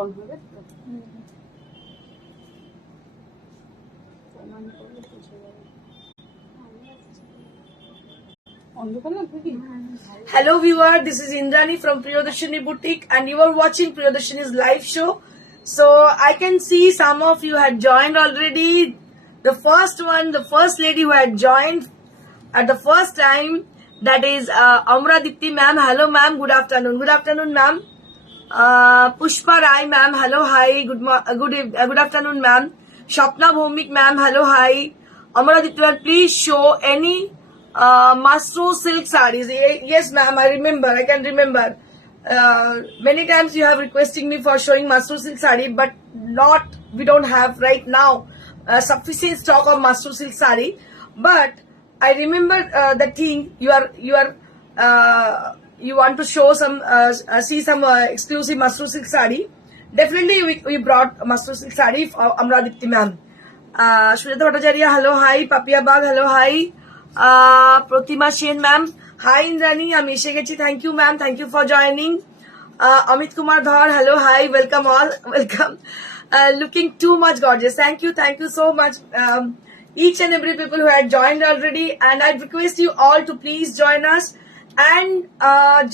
On হবে তো Hello viewer, this is Indrani from Priyadarshini Boutique and you are watching Priyadarshini's live show. So I can see some of you had joined already. The first lady who had joined at the first time, that is Amra Dipti ma'am. Hello ma'am, good afternoon. Good afternoon ma'am. Pushpa Rai ma'am, hello, hi, good afternoon ma'am. Shapna Bhomik ma'am, hello, hi. Amra Dipti ma'am, please show any Masro silk sarees. Yes ma'am, I can remember. Many times you have requesting me for showing Masro silk saree, but we don't have right now sufficient stock of Masro silk saree. But I remember the thing you want to show some see some exclusive Masro silk saree. Definitely we brought Masro silk saree for Amra Dipti ma'am. Shweta Bhattacharya, hello, hi. Papia Bag, hello, hi. Pratima Shen ma'am, hi Indrani, আমি এসে গেছি. Thank you ma'am, thank you for joining. Amit Kumar Dhar, hello, hi, welcome all, welcome. Looking too much gorgeous. Thank you so much. Each and every people who had joined already, and I request you all to please join us and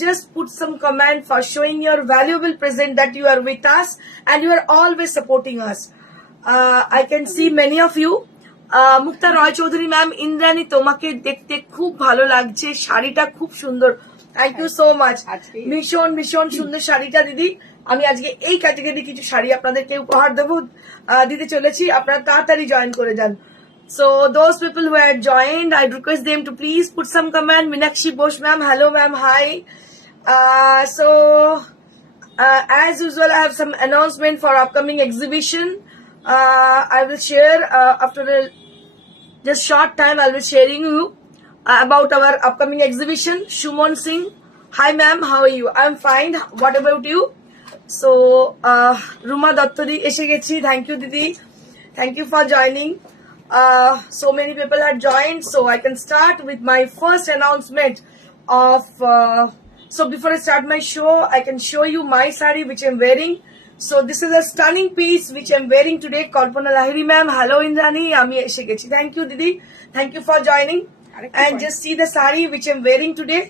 just put some comment for showing your valuable present that you are with us and you are always supporting us. I can see many of you. Mukta Roy Chowdhury ma'am, Indrani তোমাকে দেখতে খুব ভালো লাগছে, শাড়িটা খুব সুন্দর. Thank you so much. ভীষণ ভীষণ সুন্দর শাড়িটা দিদি. আমি আজকে এই ক্যাটাগরি কিছু শাড়ি আপনাদেরকে উপহার দিতে চলেছি, আপনারা তাড়াতাড়ি জয়েন করে যান. So those people who had joined, I request them to please put some comment. Minakshi Bosh ma'am, hello ma'am, hi. As usual, I have some announcement for upcoming exhibition. I will share after just short time. I will be sharing you about our upcoming exhibition. Shumon Singh, hi ma'am, how are you? I'm fine. What about you? So Ruma Dattodi eshe gechi. Thank you didi. Thank you for joining. So many people have joined, so I can start with my first announcement of. So before I start my show, I can show you my saree which I'm wearing. So this is a stunning piece which I'm wearing today. Kalpana Lahiri ma'am, hello Indrani, ami eshe gechi. Thank you didi, thank you for joining. And just see the saree which I'm wearing today.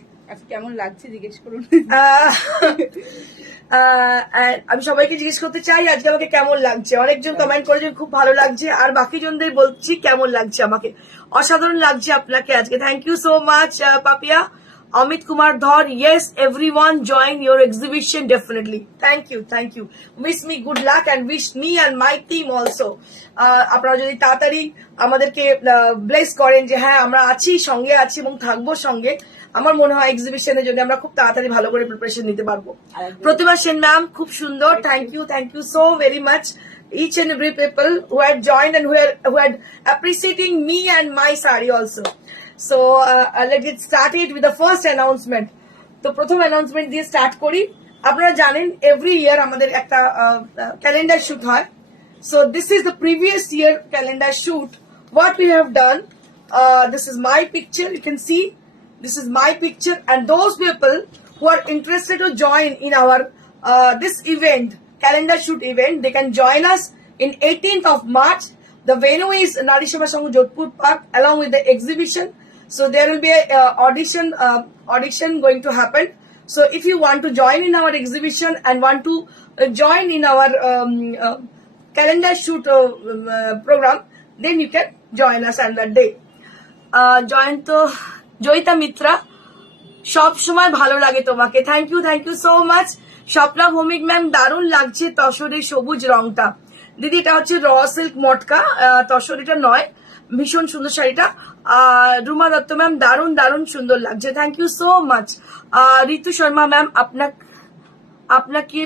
কেমন লাগছে জিজ্ঞেস করুন. আমি সবাইকে জিজ্ঞেস করতে চাই আজকে আমাকে কেমন লাগছে. অনেকজন কমেন্ট করেছেন খুব ভালো লাগছে, আর বাকি জনদের বলছি কেমন লাগছে আমাকে. অসাধারণ লাগছে আপনাকে আজকে. Thank you so much Papiya. Amit Kumar Dhar, yes, everyone join your exhibition definitely. Thank you. Wish me good luck and wish me and my team also. আপনারা যদি তাড়াতাড়ি আমাদেরকে ব্লেস করেন যে হ্যাঁ আমরা আছি, সঙ্গে আছি এবং থাকবো সঙ্গে, আমার মনে হয় এক্সিবিশনে যদি আমরা খুব তাড়াতাড়ি ভালো করে প্রিপারেশন নিতে পারবো. প্রতিমা সেন ম্যাম, খুব সুন্দর. Thank you so very much. Each and every people who had joined and who had appreciating me and my saree also. So let's get started with the first announcement. তো প্রথম announcement দিয়ে start করি. আপনারা জানেন every year আমাদের একটা calendar shoot হয়. So this is the previous year calendar shoot. What we have done, this is my picture, you can see this is my picture, and those people who are interested to join in our this event, calendar shoot event, they can join us in 18th of March. The venue is Nari Seva Sangh Jodhpur Park along with the exhibition. So there will be a audition going to happen. So if you want to join in our exhibition and want to join in our calendar shoot program, then you can join us on that day. Joyita Mitra, সব সময় ভালো লাগে তোমাকে. Thank you so much. Swapna Bhowmik ma'am, দারুণ লাগছে তসরের সবুজ রংটা. দিদি এটা হচ্ছে র সিল্ক মটকা, তসর এটা নয়. ভীষণ সুন্দর শাড়িটা. রুমা দত্ত ম্যাম, দারুণ সুন্দর লাগছে. Thank you so much. Ritu Sharma ma'am, আপনাকে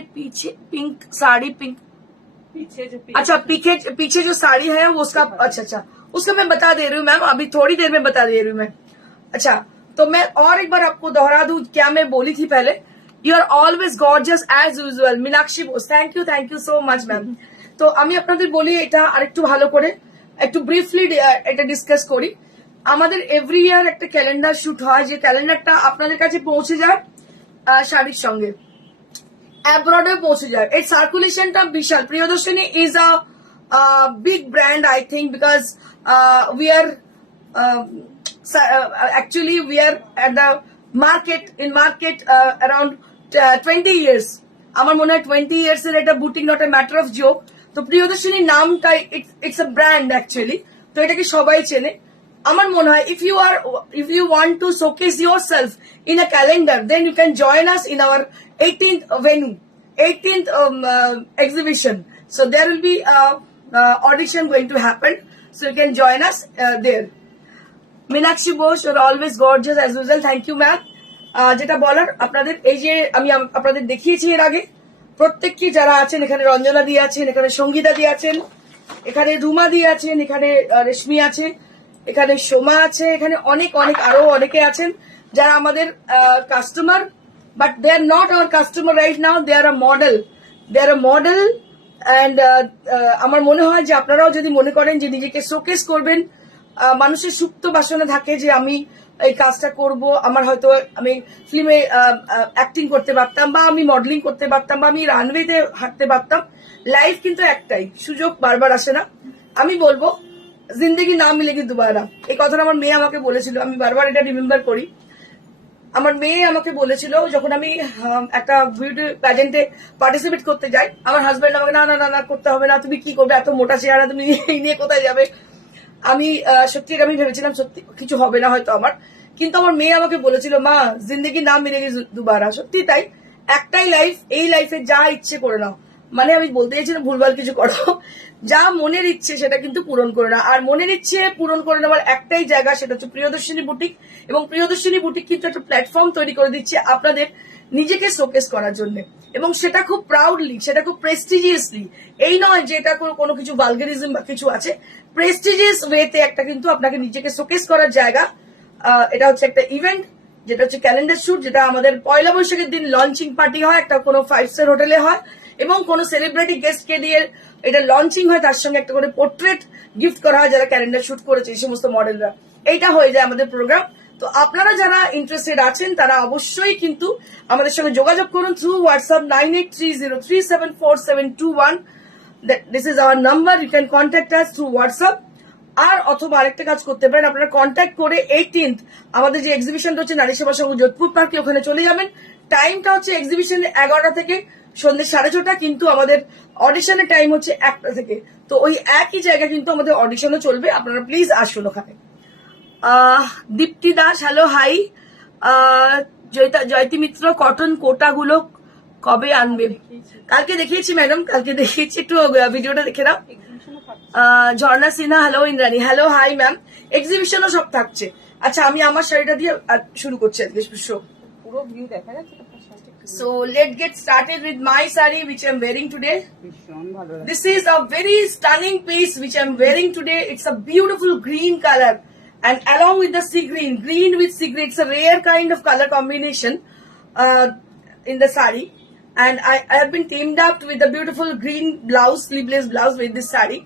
पिंक साड़ी पिंक अच्छा पीछे जो साड़ी है वो उसका अच्छा उसका मैं बता दे रही हूँ मैम, अभी थोड़ी देर में बता दे रही हूँ मैं. अच्छा तो मैं और एक बार आपको दोहरा दूं क्या मैं बोली थी पहले. You are always gorgeous as usual. Meenakshi Bose, thank you सो माच मैम. তো আমি আপনাদের বলি এটা আরেকটু ভালো করে একটু ব্রিফলি এটা ডিসকাস করি. আমাদের এভরি ইয়ার একটা ক্যালেন্ডার শুট হয়, যে ক্যালেন্ডারটা আপনাদের কাছে পৌঁছে যায় শাড়ির সঙ্গে. অ্যাব্রডে পৌঁছে যায়। এর সার্কুলেশনটা বিশাল। Priyadarshini is a big brand, I think, because we are actually we are at the market around 20 years. আমার মনে হয় 20 years এর একটা boutique, not a matter of joke. তো প্রিয়দর্শিনী নামটাই ইটস আ ব্র্যান্ড অ্যাকচুয়ালি। তো এটাকে সবাই চেনে। আমার মনে হয় if you want to showcase yourself in a calendar, then you can join us in our 18th venue, 18th exhibition. So there will be audition going to happen, so you can join us there. Meenakshi Bose, you're always gorgeous as usual. Thank you, ma'am. যেটা বলার আপনাদের, এই যে আমি আপনাদের দেখিয়েছি এর আগে, প্রত্যেককে যারা আছেন এখানে, রঞ্জনা দিয়ে আছেন, এখানে সঙ্গীতা দিয়ে আছেন, এখানে রুমা দিয়ে আছেন, এখানে রেশমি আছে, এখানে সোমা আছে, এখানে অনেক অনেক আরো অনেকে আছেন যারা আমাদের customer, but they are not our customer right now, they are a model and আমার মনে হয় যে আপনারাও যদি মনে করেন যে নিজেকে শোকেস করবেন, মানুষের সুপ্ত বাসনা থাকে যে আমি এই কাজটা করব, আমার হয়তো আমি ফিল্মে অ্যাক্টিং করতে পারতাম, বা আমি মডেলিং করতে পারতাম, বা আমি রানওয়েতে হাঁটতে পারতাম। লাইফ কিন্তু একটাই, সুযোগ বারবার আসে না। আমি বলবো জিন্দগি না মিলেগি দুবারা, এই কথাটা আমার মেয়ে আমাকে বলেছিল, আমি বারবার এটা রিমেম্বার করি। আমার মেয়ে আমাকে বলেছিল যখন আমি একটা বিউটি প্যাজেন্টে পার্টিসিপেট করতে যাই, আমার হাজব্যান্ড আমাকে না না না না করতে হবে না, তুমি কি করবে, এত মোটা চেহারা তুমি এই নিয়ে কোথায় যাবে। আমি সত্যি আমি ভেবেছিলাম সত্যি কিছু হবে না হয়তো আমার, কিন্তু আমার মেয়ে আমাকে বলেছিল মা জিন্দগি না মিলেগি দুবারা। সত্যি তাই, একটাই লাইফ, এই লাইফে যা ইচ্ছে করে নাও। মানে আমি বলতে চাইছিলাম ভুলভাল কিছু করো, যা মনের ইচ্ছে সেটা কিন্তু পূরণ করে না। আর মনের ইচ্ছে পূরণ করে নেওয়ার একটাই জায়গা, সেটা হচ্ছে প্রিয়দর্শিনী বুটিক। এবং প্রিয়দর্শিনী বুটিক কিন্তু একটা প্ল্যাটফর্ম তৈরি করে দিচ্ছে আপনাদের নিজেকে শোকেস করার জন্য, এবং সেটা খুব প্রাউডলি, সেটা খুব প্রেস্টিজিয়াসলি। এই নয় যে এটা কোনো কিছু ভালগারিজম বা কিছু আছে, প্রেস্টিজিয়াস ওয়েতে একটা কিন্তু আপনাকে নিজেকে শোকেস করার জায়গা। এটা হচ্ছে একটা ইভেন্ট, যেটা হচ্ছে ক্যালেন্ডার শুট, যেটা আমাদের পয়লা বৈশাখের দিন লঞ্চিং পার্টি হয়, একটা কোনো 5 স্টার হোটেলে হয়, এবং কোনো সেলিব্রিটি গেস্টকে দিয়ে এটা লঞ্চিং হয়, তার সঙ্গে একটা করে পোর্ট্রেট গিফট করা হয় যারা ক্যালেন্ডার শুট করেছে এই সমস্ত মডেলরা। এইটা হয়ে যায় আমাদের প্রোগ্রাম। তো আপনারা যারা ইন্টারেস্টেড আছেন তারা অবশ্যই কিন্তু আমাদের সঙ্গে যোগাযোগ করুন through WhatsApp 9830374721। This is our number, you can contact us through WhatsApp. আর অথবা আরেকটা কাজ করতে পারেন, আপনারা কন্ট্যাক্ট করে 18th আমাদের যে এক্সিবিশনটা হচ্ছে নারী সেবা সংঘ যোধপুর পার্কে, ওখানে চলে যাবেন। টাইমটা হচ্ছে এক্সিবিশনের 11টা থেকে সন্ধ্যে 6:30, কিন্তু আমাদের অডিশনের টাইম হচ্ছে 1টা থেকে। তো ওই একই জায়গায় কিন্তু আমাদের অডিশনও চলবে, আপনারা প্লিজ আসুন ওখানে। দীপ্তি দাস, হ্যালো হাই। জয়তী মিত্র, কটন কোটাগুলো কবে আনবে? কালকে দেখিয়েছি ম্যাডাম, কালকে দেখিয়েছি, একটু ভিডিওটা দেখে নাও। Jharna Sinha, hello Indrani, hello hi ma'am. এক্সিবিশনও সব থাকছে। আচ্ছা, আমি আমার শাড়িটা দিয়ে শুরু করছি আজকে শো। পুরো ভিউ দেখা যাচ্ছে। So let's get started with my saree which I'm wearing today. ভীষণ ভালো লাগে। This is a very stunning piece which I'm wearing today. It's a beautiful green color, and along with the sea green with sea green, it's a rare kind of color combination in the saree. And I have been teamed up with the beautiful green blouse, sleeveless blouse with this saree.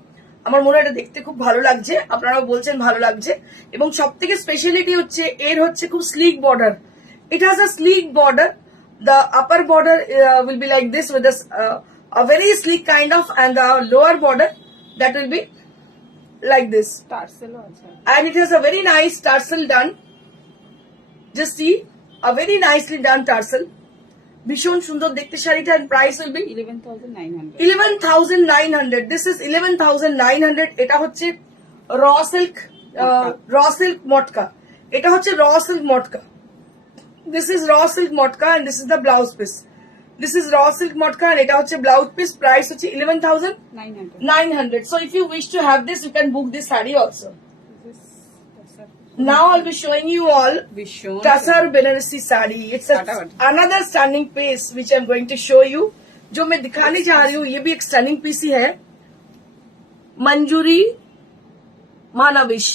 আমার মনে হয় এটা দেখতে খুব ভালো লাগছে, আপনারাও বলছেন ভালো লাগছে। এবং সব থেকে স্পেশালিটি হচ্ছে এর হচ্ছে খুব slick border. It has a sleek border. The upper border will be like this with a very sleek kind of, and the lower border that will be like this. টার্সেলও আছে। And it has a very nice tarsal done. Just see, a very nicely done tarsal. ভীষণ সুন্দর দেখতে শাড়িটা, and price will be 11,900. 11,900. This is 11,900. এটা হচ্ছে raw silk মটকা। এটা হচ্ছে raw silk matka. This is raw silk motka, and this is the blouse piece. This is raw silk motka, and এটা হচ্ছে blouse piece. Price হচ্ছে 11,900. So if you wish to have this, you can book this saree also. Now I'll be showing you all ভীষণ Tasar Banarasi saree. It's another stunning piece which I'm going to show you. जो मैं दिखाने जा रही हूँ ये भी एक stunning piece ही है. मंजूरी मानविश,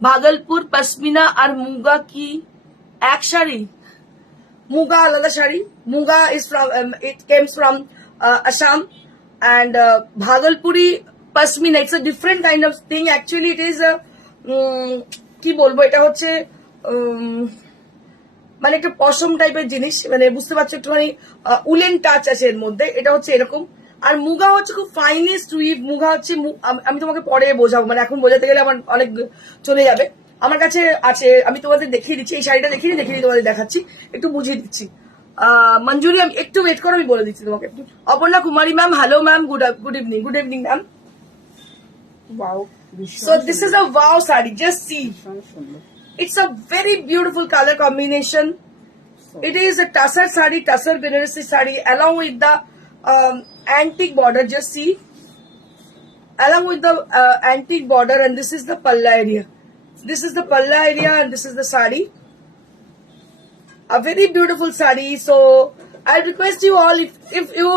ভাগলপুর পশমিনা আর মুগা কি এক শাড়ি? মুগা আলাদা sari. Muga is from, it কেমস from Assam, and Bhagalpuri pashmina, it's a different kind of thing. Actually it is কি বলবো, এটা হচ্ছে মানে একটা পশম টাইপের জিনিস, মানে বুঝতে পারছো একটুখানি উলেন টাচ আছে এর মধ্যে, এটা হচ্ছে এরকম। আর মুগা হচ্ছে খুব ফাইনেস্ট উইভ, মুগা হচ্ছে আমি তোমাকে পরে বোঝাবো, মানে এখন বোঝাতে গেলে আমার অনেক চলে যাবে। আমার কাছে আছে, আমি তোমাদের দেখিয়ে দিচ্ছি, এই শাড়িটা দেখিয়ে তোমাদের দেখাচ্ছি, একটু বুঝিয়ে দিচ্ছি। মঞ্জুরি, আমি একটু ওয়েট করো, আমি বলে দিচ্ছি তোমাকে। Aparna Kumari ma'am, hello ma'am, good evening ma'am. Wow, So this is a wow saree, just see. ভীষণ সুন্দর। It's a very beautiful color combination. It is a tussar saree, tussar Banarasi saree, along with the antique border. Just see, along with the antique border, and this is the palla area. This is the palla area, and this is the saree. A very beautiful saree. So I request you all, if you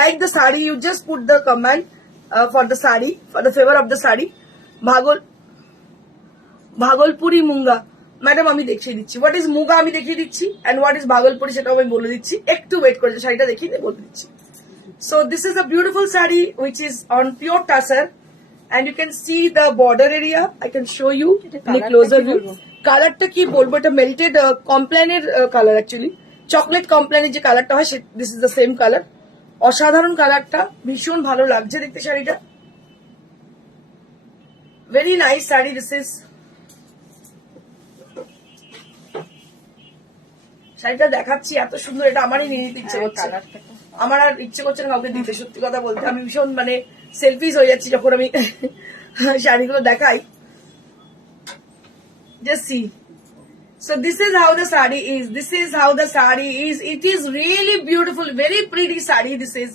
like the saree, you just put the comment for the saree, for the favor of the saree. Bhagalpuri munga madam আমি দেখিয়ে দিচ্ছি, what is muga আমি দেখিয়ে দিচ্ছি, and what is Bhagalpuri সেটাও আমি বলে দিচ্ছি, একটু ওয়েট করে শাড়িটা দেখিয়ে বলে দিচ্ছি। So this is a beautiful sari which is on pure tussar, and you can see the border area, I can show you in closer view. কালারটা কি বলবো, এটা মেল্টেড কমপ্ল্যানের কালার, অ্যাকচুয়ালি চকলেট কমপ্ল্যানের যে কালারটা হয়, this is the same colour. অসাধারণ কালারটা, ভীষণ ভালো লাগছে দেখতে শাড়িটা, very nice sari. This is, শাড়িটা দেখাচ্ছি এত সুন্দর, এটা আমারই নিয়ে নিতে ইচ্ছে করছে, আমার আর ইচ্ছে করছে না কাউকে দিতে, সত্যি কথা বলতে আমি ভীষণ মানে সেলফিশ হয়ে যাচ্ছি যখন আমি শাড়িগুলো দেখাই। Just see. So this is how the saree is. This is how the saree is. It is really beautiful, very pretty saree. This is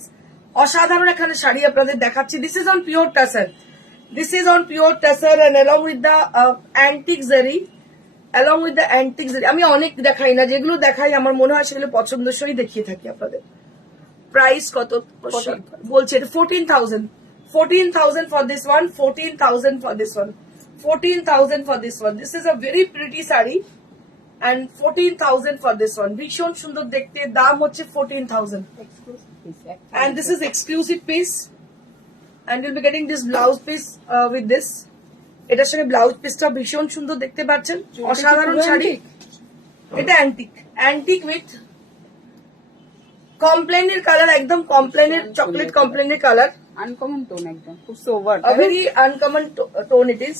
অসাধারণ এখানে শাড়ি আপনাদের দেখাচ্ছি। This is on pure tussar. This is on pure tussar and along with the antique zari. Along with the antique zari. আমি অনেক দেখাই না, যেগুলো দেখাই আমার মনে হয় সেগুলো পছন্দসই দেখিয়ে থাকি আপনাদের। প্রাইস কত বলছে? 14,000 for this one, 14,000 for this one, 14,000 for this one. This is a very pretty saree and 14,000 for this one. ভীষণ সুন্দর দেখতে, দাম হচ্ছে 14,000 and this is exclusive piece and you'll be getting this blouse piece with this. এটার সঙ্গে blouse পিসটা ভীষণ সুন্দর দেখতে পাচ্ছেন, অসাধারণ শাড়ি। এটা অ্যান্টিক উইথ কমপ্লেনের কালার, একদম কমপ্লেনের চকলেট কমপ্লেনের কালার, আনকমন টোন, একদম খুব sober, very uncommon tone it is.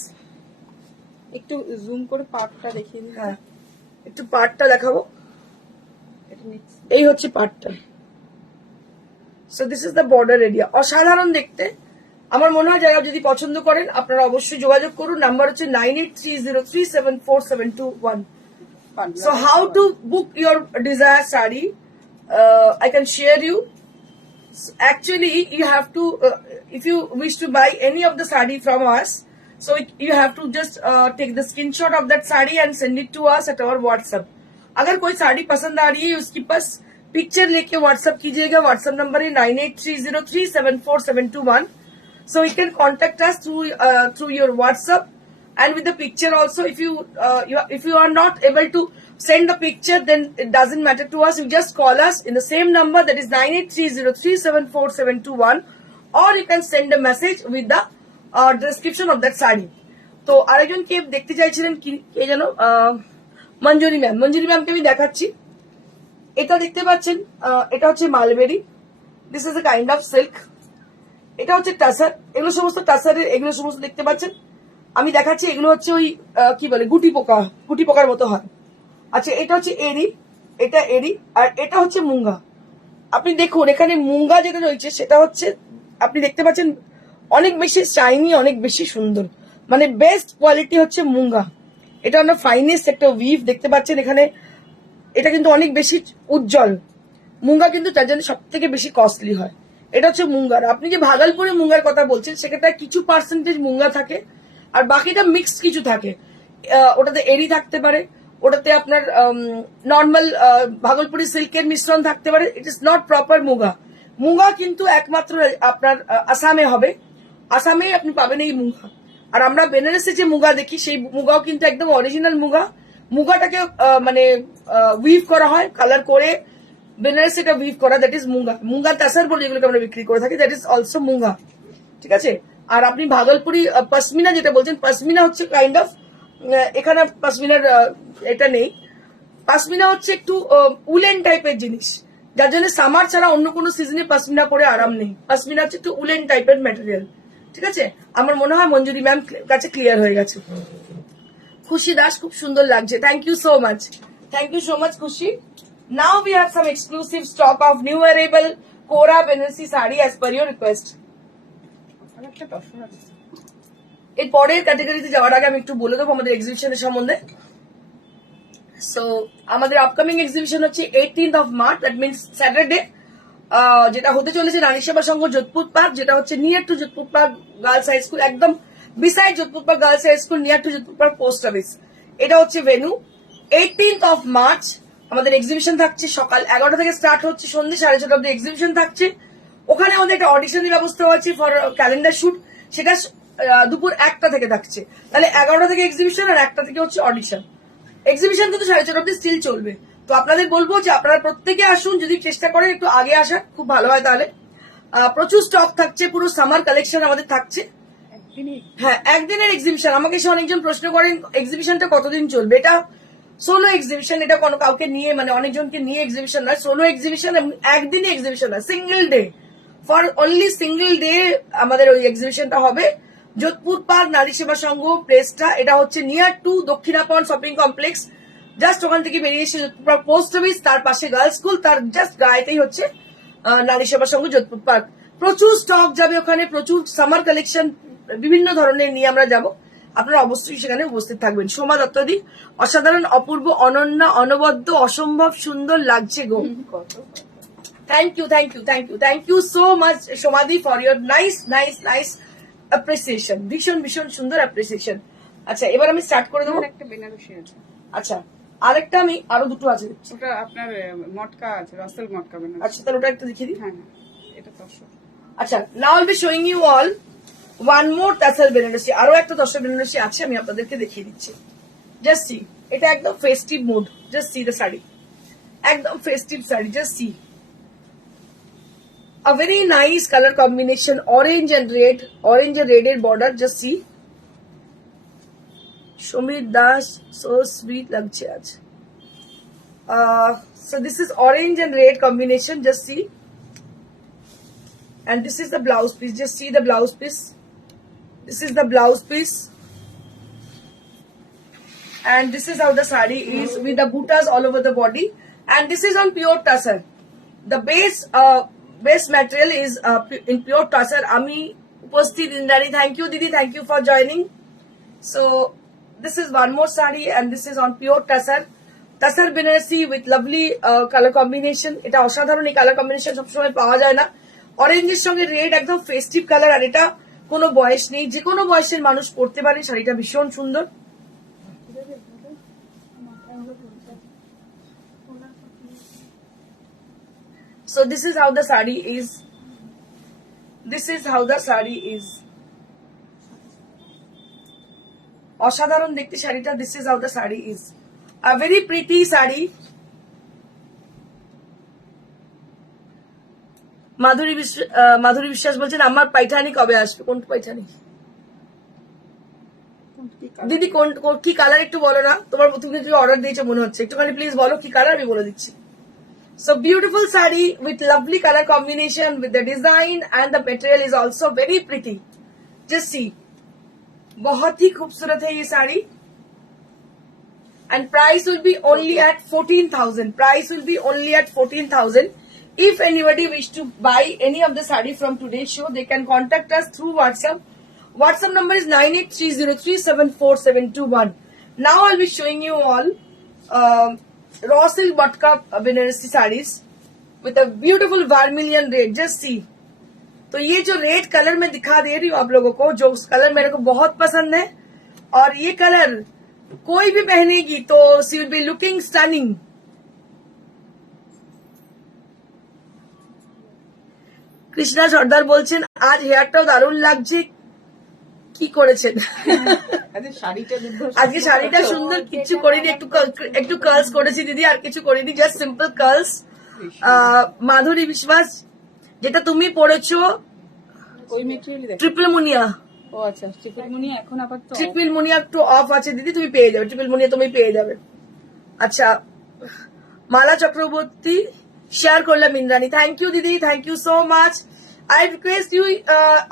একটু জুম করে পার্টটা দেখিয়ে দিই। হ্যাঁ, একটু পার্টটা দেখাবো, এটা নিচ্ছি। এই হচ্ছে পার্টটা। So this is the border area, অসাধারণ দেখতে। আমার মনে হয় যারা যদি পছন্দ করেন আপনারা অবশ্যই যোগাযোগ করুন, নাম্বার হচ্ছে 9830374721। So how to book your desired saree? I can share you. Actually, you have to, if you wish to buy any of the saree from us, so you have to just take the screenshot of that saree and send it to us at our WhatsApp. अगर कोई साड़ी पसंद आ रही है उसकी बस picture लेके WhatsApp कीजिएगा, WhatsApp number है 9830374721. So you can contact us through your WhatsApp and with the picture also. If you are not able to send the picture, then it doesn't matter to us. You just call us in the same number, that is 9830374721, or you can send a message with the description of that saree. তো আরেকজন কে দেখতে চাইছিলেন, কে যেন, মঞ্জুরি ম্যামকে আমি দেখাচ্ছি। এটা দেখতে পাচ্ছেন, এটা হচ্ছে mulberry, this is a kind of silk. এটা হচ্ছে টাসার, এগুলো সমস্ত টাসারের, এগুলো সমস্ত দেখতে পাচ্ছেন আমি দেখাচ্ছি, এগুলো হচ্ছে ওই কি বলে গুটি পোকার মতো হয়। আচ্ছা, এটা হচ্ছে এরি, এটা এরি, আর এটা হচ্ছে মুঙ্গা। আপনি দেখুন এখানে মুঙ্গা যেটা রয়েছে সেটা হচ্ছে আপনি দেখতে পাচ্ছেন অনেক বেশি শাইনি, অনেক বেশি সুন্দর, মানে বেস্ট কোয়ালিটি হচ্ছে মুঙ্গা। এটা অনেক ফাইনেস্ট একটা উইভ দেখতে পাচ্ছেন এখানে, এটা কিন্তু অনেক বেশি উজ্জ্বল। মুঙ্গা কিন্তু তার জন্য সব থেকে বেশি কস্টলি হয়। এটা হচ্ছে মুঙ্গার। আপনি যে ভাগলপুরে মুঙ্গার কথা বলছেন সেখানে কিছু পার্সেন্টেজ মুঙ্গা থাকে আর বাকিটা মিক্সড কিছু থাকে। ওটাতে এরি থাকতে পারে, ওটাতে আপনার নর্মাল ভাগলপুরি সিল্কের মিশ্রণ থাকতে পারে। It is not proper muga. Muga কিন্তু একমাত্র আপনার আসামে হবে, আসামেই আপনি পাবেন এই মুগা। আর আমরা বেনারসে যে মুগা দেখি সেই মুগাও কিন্তু একদম অরিজিনাল মুগা। মুগাটাকে মানে উইভ করা হয়, কালার করে বেনারসে এটা উইভ করা, দ্যাট ইজ মুগা। মুগা তাসার বলে যেগুলোকে আমরা বিক্রি করে থাকি, দ্যাট ইজ অলসো মুগা, ঠিক আছে। আর আপনি ভাগলপুরি পশমিনা যেটা বলছেন, পশমিনা হচ্ছে কাইন্ড অফ, এখানে পশমিনার এটা নেই, পাশমিনা হচ্ছে একটু উলেন টাইপের জিনিস, যার জন্য সামার ছাড়া অন্য কোনো সিজনে পাশমিনা পরে আরাম নেই। পাশমিনা হচ্ছে একটু উলেন টাইপের ম্যাটেরিয়াল, ঠিক আছে? আমার মনে হয় মঞ্জুরি ম্যাম কাছে ক্লিয়ার হয়ে গেছে। খুশি দাস, খুব সুন্দর লাগছে, thank you so much, thank you so much খুশি। Now we have some exclusive stock of new arrival kora Benarasi sari as per your request. এর পরের ক্যাটাগরিতে যাওয়ার আগে আমি একটু বলে দেবো আমাদের এক্সিবিশনের সম্বন্ধে। সো আমাদের আপকামিং এক্সিবিশন হচ্ছে 18th of March, that means Saturday, যেটা হতে চলেছে নারী সেবা সংঘ যোধপুর পার্ক, যেটা হচ্ছে near to Jodhpur Park Girls High School, একদম beside Jodhpur Park Girls High School, near to Jodhpur Park post office. এটা হচ্ছে ভেন্যু। 18th of March আমাদের এক্সিবিশন থাকছে, সকাল 11টা থেকে স্টার্ট হচ্ছে, সন্ধ্যে 6:30 অব্দি এক্সিবিশন থাকছে। ওখানে আমাদের একটা অডিশনের ব্যবস্থা হয়েছে ফর ক্যালেন্ডার শুট, সেটা দুপুর 1টা থেকে থাকছে। তাহলে 11টা থেকে এক্সিবিশন আর 1টা থেকে হচ্ছে অডিশন। এক্সিবিশন কিন্তু 4:30 অব্দি স্টিল চলবে। তো আপনাদের বলবো যে আপনারা প্রত্যেকে আসুন, যদি চেষ্টা করেন একটু আগে আসার খুব ভালো হয়। তাহলে প্রচুর স্টক থাকছে, পুরো সামার কালেকশন আমাদের থাকছে। হ্যাঁ, একদিনের এক্সিবিশন। আমাকে এসে অনেকজন প্রশ্ন করেন এক্সিবিশনটা কতদিন চলবে। এটা সোলো এক্সিবিশন, এটা কোনো কাউকে নিয়ে মানে অনেকজনকে নিয়ে এক্সিবিশন নয়, সোলো এক্সিবিশন, একদিনই এক্সিবিশন নয়, single day, for only single day আমাদের ওই এক্সিবিশনটা হবে। যোধপুর পার্ক নারী সেবা সংঘ প্লেসটা, এটা হচ্ছে near to Dakshinapan shopping complex, just ওখান থেকে বেরিয়ে এসে যোধপুর পার্ক পোস্ট অফিস, তার পাশে গার্লস স্কুল, তার জাস্ট গায়েতেই হচ্ছে নারী সেবা সংঘ যোধপুর পার্ক। প্রচুর স্টক যাবে ওখানে, প্রচুর সামার কালেকশন বিভিন্ন ধরনের নিয়ে আমরা যাব। আপনারা অবশ্যই সেখানে উপস্থিত থাকবেন। সোমা দত্তদি, অসাধারণ, অপূর্ব, অনন্যা, অনবদ্য, অসম্ভব সুন্দর লাগছে গো। Thank you, thank you, thank you, thank you so much সোমাদি for your nice nice nice appreciation, ভীষণ ভীষণ সুন্দর অ্যাপ্রিসিয়েশন। আচ্ছা, এবার আমি স্টার্ট করে দেবো। একটা বেনারসি আছে, আচ্ছা, আরেকটা আমি আরো দুটো আছে। ওটা আপনার মটকা আছে, রাসেল মটকা বেনারসি। আচ্ছা, তাহলে ওটা একটু দেখিয়ে দিই। হ্যাঁ হ্যাঁ, এটা 10। আচ্ছা, now I'll be showing you all one more tussar Benarasi. আরো একটা তসর বেনারসি আছে, আমি আপনাদেরকে দেখিয়ে দিচ্ছি। জাস্ট সি, এটা একদম festive mood, just see the sari, একদম festive sari, just see. A very nice color combination, orange and red এর border, just see. Shomit Das, so sweet লাগছে আজ। So this is orange and red combination, just see. And this is the blouse piece, just see the blouse piece. This is the blouse piece. And this is how the sari is with the buttas all over the body. And this is on pure tussar. The base material is in pure tussar. Ami Upasthit Indani, thank you Didi, thank you for joining. So this is one more sari and this is on pure tussar. Tussar Banarsi with lovely color combination. এটা অসাধারণ এই colour combination সবসময় পাওয়া যায় না। অরেঞ্জের সঙ্গে red, একদম ফেস্টিভ কালার, আর এটা কোনো বয়স নেই, যে কোনো বয়সের মানুষ পরতে পারে। শাড়িটা ভীষণ সুন্দর। So this is how the sari is. This is how the sari is. অসাধারণ দেখতে শাড়িটা। This is how the sari is. A very pretty sari. মাধুরী বিশ্বাস বলছেন আমার পাইঠানি কবে আসবে? কোন পাইঠানি দিদি? কি কালার একটু বলো না। তুমি অর্ডার দিয়েছো মনে হচ্ছে, একটুখানি প্লিজ বলো কি কালার, আমি বলে দিচ্ছি। So beautiful sari with lovely color combination with the design and the material is also very pretty. Just see, बहुत ही खूबसूरत है ये sari and price will be only at 14,000. Price will be only at 14,000. If anybody wish to buy any of the sari from today's show, they can contact us through WhatsApp. WhatsApp number is 9830374721. Now I'll be showing you all raw silk Matka Banarasi sarees with a beautiful vermilion red. Just see. तो ये जो red colour मैं दिखा दे रही हूँ आप लोगों को, जो कलर मेरे को बहुत पसंद है, और ये कलर कोई भी पहनेगी तो she will be looking stunning. Krishna Sardar বলছেন আজ হেয়ারটাও দারুণ লাগছে, কি করেছেন? আজকে শাড়িটা সুন্দর, কিছু করিনি, একটু কার্লস করেছি দিদি, আর কিছু করিনি, জাস্ট সিম্পল কার্লস। মাধুরী বিশ্বাস, যেটা তুমি পড়েছো ট্রিপল মুনিয়া। ও আচ্ছা, ট্রিপল মুনিয়া এখন আপাতত ট্রিপল মুনিয়া একটু অফ আছে দিদি, তুমি পেয়ে যাবে, ট্রিপল মুনিয়া তুমি পেয়ে যাবে। আচ্ছা, মালা চক্রবর্তী শেয়ার করলাম ইন্দ্রাণী, থ্যাংক ইউ দিদি, thank you so much. I request you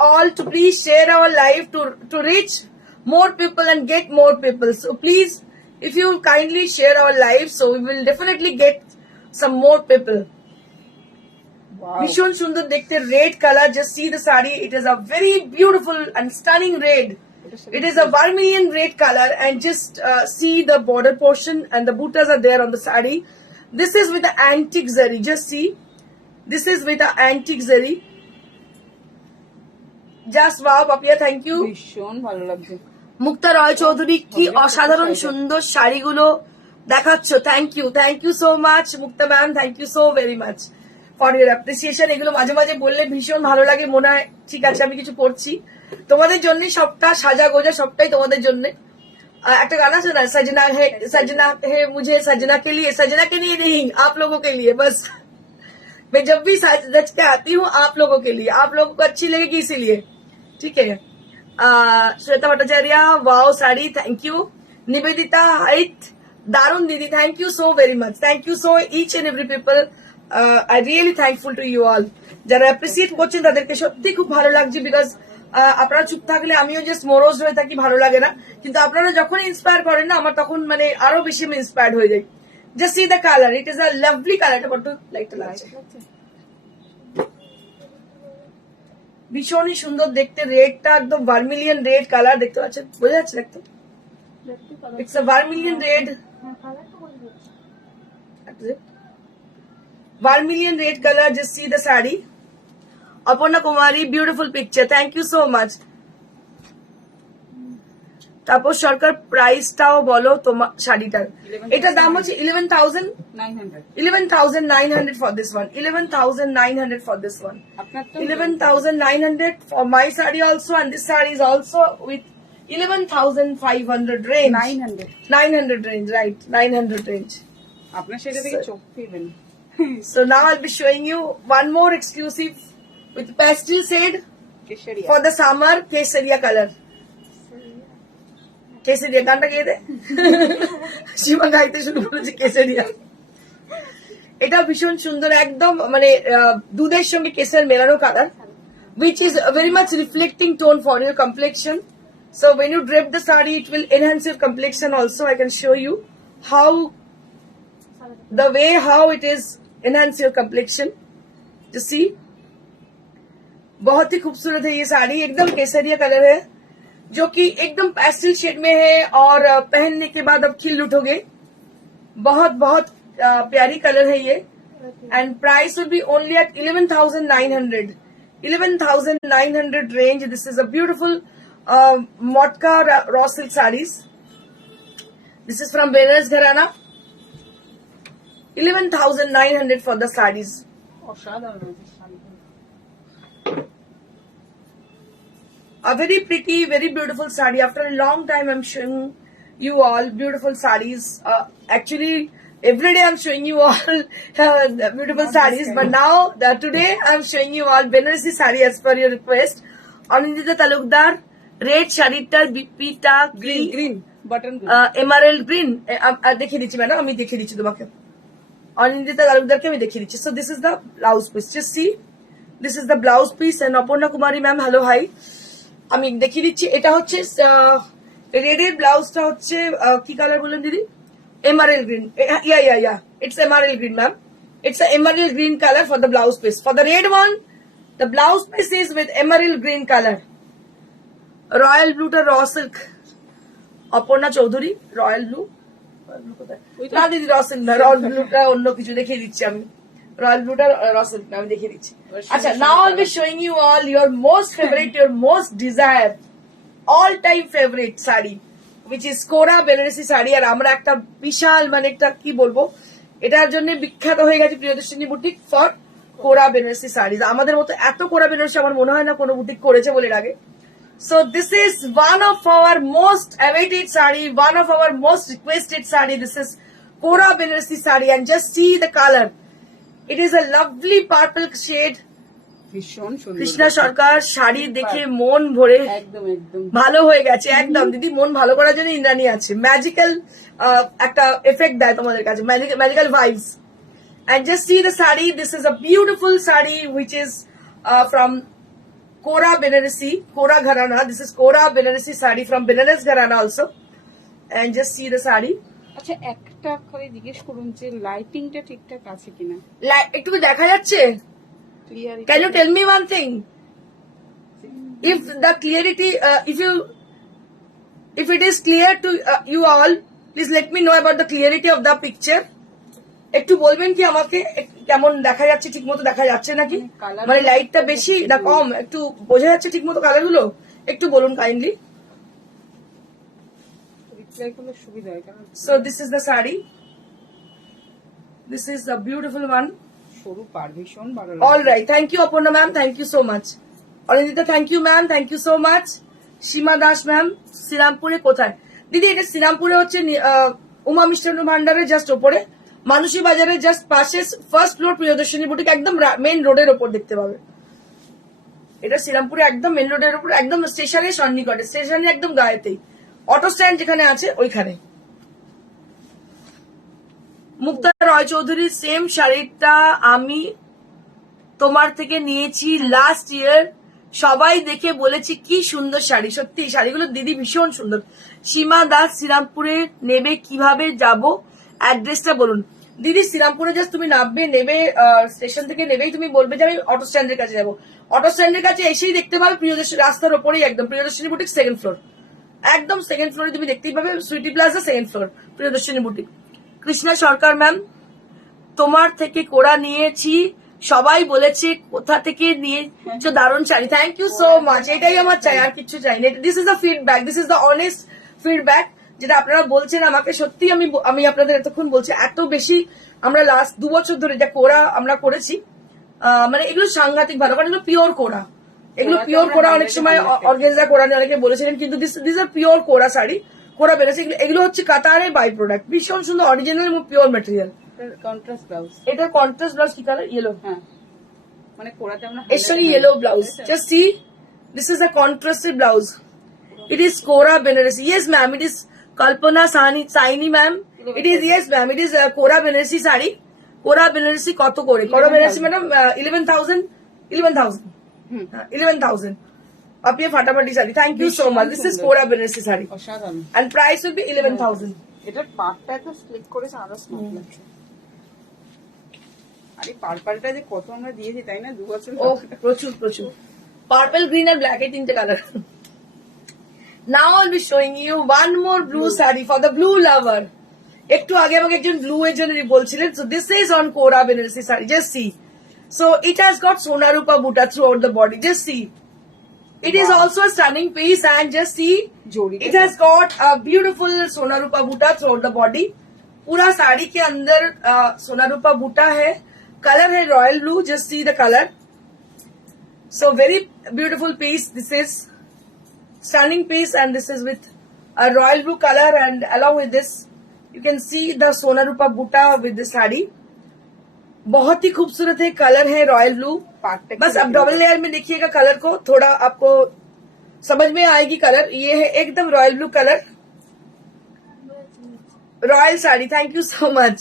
all to please share our live to reach more people and get more people. So please, if you kindly share our live, so we will definitely get some more people. Wow. ভীষণ সুন্দর দেখতে red color. Just see the saree. It is a very beautiful and stunning red. It is a vermilion red color, and just see the border portion and the buttas are there on the saree. This is with the antique zari. Just see. This is with the antique zari. Just wow, Papiya, thank you. ভীষণ ভালো লাগছে। মুক্তা রয় চৌধুরী, কি অসাধারণ সুন্দর শাড়িগুলো দেখাচ্ছ। Thank you so much Mukta ma'am, thank you so very much for your appreciation. এগুলো মাঝে মাঝে বললে ভীষণ ভালো লাগে, মনে হয় ঠিক আছে আমি কিছু করছি তোমাদের জন্য, সবটা সাজা গোজা সবটাই তোমাদের জন্য। একটা গান আছে না, सजना है मुझे सजना के लिए नहीं, आप लोगों के लिए बस। मैं जब भी सच के आती हूँ आप लोगों के लिए, आप लोगों को अच्छी लगेगी इसीलिए, ठीक है। Shweta Bhattacharya, wow sari, thank you. Nivedita Hait, दारुण दीदी, thank you so very much, thank you so each and every people. I really thankful to you all. যারা অ্যাপ্রিসিয়েট করছেন তাদেরকে সত্যি খুব ভালো লাগছে, বিকজ আপনারা চুপ থাকলে আমিও জাস্ট মোরোজ হয়ে থাকি, ভালো লাগে না। কিন্তু আপনারা যখন ইন্সপায়ার করেন না, আমার তখন মানে আরো বেশি আমি ইন্সপায়ার্ড হয়ে যাই। Just see the colour, it is a lovely colour. এটা বড্ড লাইটটা লাগছে, ভীষণই সুন্দর দেখতে। রেডটা একদম ভার্মিলিয়ন রেড কালার, দেখতে পাচ্ছেন, বোঝা যাচ্ছে দেখতে। It's a vermilion red, vermilion red colour. Just see the sari. Aparna Kumari, beautiful picture, thank you so much. Tapas Sarkar, প্রাইসটাও বলো তোমার শাড়িটার। এটার দাম হচ্ছে 11,900 for this one. 11,900 for this one. আপনার তো 11,900 for my saree also, and this saree is also with 11,500 range. 900 range, right? 900 range. আপনার সেটা থেকে চোখ ফিরবেন। So now I'll be showing you one more exclusive with pastel shade কেশরিয়া। for the summer, kesaria color. কেসেরিয়া গানটা গিয়ে দে, সীমা গাইতে শুরু করেছে কেসেরিয়া। এটা ভীষণ সুন্দর, একদম মানে দুধের সঙ্গে কেসের মেলানো colour, which is very much reflecting tone for your complexion. So when you drape the saree, it will enhance your complexion also. I can show you how it is enhance your complexion. You see, बहुत ही खूबसूरत है ये साड़ी, एकदम केसरिया colour है जो कि एकदम पेस्टल शेड में है, और पहनने के बाद अब खिल उठोगे। बहुत बहुत प्यारी कलर है ये, and price will be only at 11,900। 11,900 range. This is a beautiful matka raw silk saris. This is from Banaras gharana. 11,900 for the saris. অসাধারণ। A very pretty, very beautiful saree. After a long time, I'm showing you all beautiful sarees. Actually, every day I'm showing you all the beautiful sarees. But now, today, I'm showing you all Benaressi saree as per your request. Anindita Talukdar, red শাড়িটার বিপিটা green button emerald green. দেখিয়ে দিচ্ছি madam, আমি দেখিয়ে দিচ্ছি তোমাকে। অনিন্দিতা তালুকদারকে আমি দেখিয়ে দিচ্ছি। So this is the blouse piece, just see, this is the blouse piece. And Aparna Kumari ma'am, hello hi, আমি দেখিয়ে দিচ্ছি। এটা হচ্ছে রেডের ব্লাউজটা হচ্ছে কি কালার বললেন দিদি? Emerald green. Yeah it's emerald green ma'am, it's emerald green colour for the blouse piece. For the red one, the blouse piece is with emerald green colour. Royal ব্লুটা raw silk, Aparna Chowdhury, royal blue না দিদি, raw silk না, royal ব্লুটা অন্য কিছু দেখিয়ে দিচ্ছি আমি। রয়্যাল ব্লুটা র সিল্ক না, আমি দেখিয়ে দিচ্ছি। আচ্ছা, now I'll be showing you all your most favorite, your most desire, all time favorite sari, which is কোরা বেনারসি শাড়ি। আর আমরা একটা বিশাল মানে একটা কি বলবো, এটার জন্য বিখ্যাত হয়ে গেছে প্রিয়দর্শিনী বুটিক ফর কোরা বেনারসি শাড়ি। আমাদের মতো এত কোরা বেনারসি আমার মনে হয় না কোনো বুটিক করেছে বলে আগে। So this is one of our most awaited saree, one of our most requested saree. This is Kora Benaressi saree, and just see the color. It is a lovely purple shade, ভীষণ সুন্দর। কৃষ্ণা সরকার শাড়ি দেখে মন ভরে একদম একদম ভালো হয়ে গেছে একদম। দিদি মন ভালো করার জন্য ইন্দ্রাণী আছে, ম্যাজিক্যাল একটা এফেক্ট দেয় তোমাদের কাছে, magical vibes. And just see the sari. This is a beautiful sari which is from Kora Benarasi, Kora Gharana. This is Kora Benarasi sari from Benares Gharana also. And just see the sari. আচ্ছা একটা করে জিজ্ঞেস করুন যে লাইটিংটা ঠিকঠাক আছে কিনা, একটু দেখা যাচ্ছে? Clear? Can you tell me one thing? If the clarity, if it is clear to you all, please let me know about the clarity of the picture. একটু বলবেন কি আমাকে কেমন দেখা যাচ্ছে, ঠিক মতো দেখা যাচ্ছে নাকি, মানে লাইটটা বেশি না কম, একটু বোঝা যাচ্ছে ঠিক মতো কালার গুলো, একটু বলুন কাইন্ডলি। রিপ্লাই করলে সুবিধা হয়, কারণ So this is the sari. This is a beautiful one. সরু পার ভীষণ ভালো All লাগে। right. Thank you, Aparna ma'am. Thank you so much. Anindita, thank you ma'am. Thank you so much. Shima Das ma'am. শ্রীরামপুরে কোথায়? দিদি এটা শ্রীরামপুরে হচ্ছে উমা মিষ্টান্ন ভান্ডারের জাস্ট ওপরে, মানুষী বাজারের জাস্ট পাশে, ফার্স্ট ফ্লোর, প্রিয়দর্শনী বুটিক, একদম মেন রোডের ওপর দেখতে পাবে। এটা শ্রীরামপুরে একদম মেন রোডের ওপর, একদম স্টেশনের সন্নিকটে, স্টেশনের একদম গায়েতেই, অটো স্ট্যান্ড যেখানে আছে ওইখানে। মুক্তা রয় চৌধুরী, সেম শাড়িটা আমি তোমার থেকে নিয়েছি লাস্ট ইয়ার, সবাই দেখে বলেছি কি সুন্দর শাড়ি। সত্যি শাড়িগুলো দিদি ভীষণ সুন্দর। সীমা দাস, শ্রীরামপুরে নেবে কিভাবে যাব, অ্যাড্রেসটা বলুন। দিদি শ্রীরামপুরে জাস্ট তুমি নামবে, নেবে স্টেশন থেকে নেবেই তুমি বলবে যে আমি অটো স্ট্যান্ডের কাছে যাবো, অটো স্ট্যান্ডের কাছে এসেই দেখতে পাবে প্রিয়দর্শনী, রাস্তার ওপরেই একদম প্রিয়দর্শনী বুটিক সেকেন্ড ফ্লোর, একদম সেকেন্ড ফ্লোরে তুমি দেখতেই পাবে, Sweety Plaza second floor, Priyadarshini boutique. Krishna Sarkar ma'am, তোমার থেকে কোরা নিয়েছি, সবাই বলেছে কোথা থেকে নিয়েছো, দারুণ শাড়ি। Thank you so much. এটাই আমার চাই, আর কিছু চাই না। This is the feedback, this is the honest feedback, যেটা আপনারা বলছেন আমাকে। সত্যি আমি আপনাদের এতক্ষণ বলছি, এত বেশি আমরা লাস্ট 2 বছর ধরে যা কোরা আমরা করেছি, মানে এগুলো সাংঘাতিক ভালো, কারণ এগুলো পিওর কোরা, এগুলো পিওর কোরা। অনেক সময় অর্গেনজা কোরা নিয়ে অনেকে বলেছিলেন, কিন্তু দিস আর পিওর কোরা শাড়ি, কোরা বেড়েছে। এগুলো হচ্ছে কাতারের বাই প্রোডাক্ট, ভীষণ সুন্দর, অরিজিনাল এবং পিওর ম্যাটেরিয়াল। কন্ট্রাস্ট ব্লাউজ, এটার কন্ট্রাস্ট ব্লাউজ কি কালার? ইয়েলো। হ্যাঁ মানে কোরাতে আমরা এর সঙ্গে yellow blouse. Just see, this is a contrasted blouse. It is kora Benarasi. Yes ma'am, it is Kalpana Saini ma'am, it is, yes ma'am, it is kora Benarasi sari. কোরা বেনারসি কত করে? কোরা বেনারসি ম্যাডাম 11,000 11,000 आप ये फटाफटी sari. Thank you so much. This is kora Benarasi sari অসাধারণ। And price will be 11,000। এটার পাটটা এত স্লিক করেছে, আরো স্মার্ট লাগছে। আরে পার্পলটা যে কত আমরা দিয়েছি তাই না, 2 বছর। ও প্রচুর প্রচুর, পার্পল, গ্রিন আর ব্ল্যাক, এই 3টে colour. Now I will be showing you one more blue sari for the blue lover. একটু আগে আমাকে একজন ব্লু এর জন্য বলছিলেন। So this is on kora Benarasi sari, just see. So it has got sonarupa buta throughout the body, just see. It is also a stunning piece, and just see, it has got a beautiful sonarupa boota throughout the body. पूरा साड़ी के अंदर सोनारूपा बूटा है, colour है royal blue, just see the color. So very beautiful piece. This is stunning piece, and this is with a royal blue color, and along with this you can see the sonarupa boota with this sari. बहुत ही खूबसूरत है, colour है royal blue. बस अब double layer में देखिएगा colour को, थोड़ा आपको समझ में आएगी कलर। ये है एकदम royal blue colour, royal sari. Thank you so much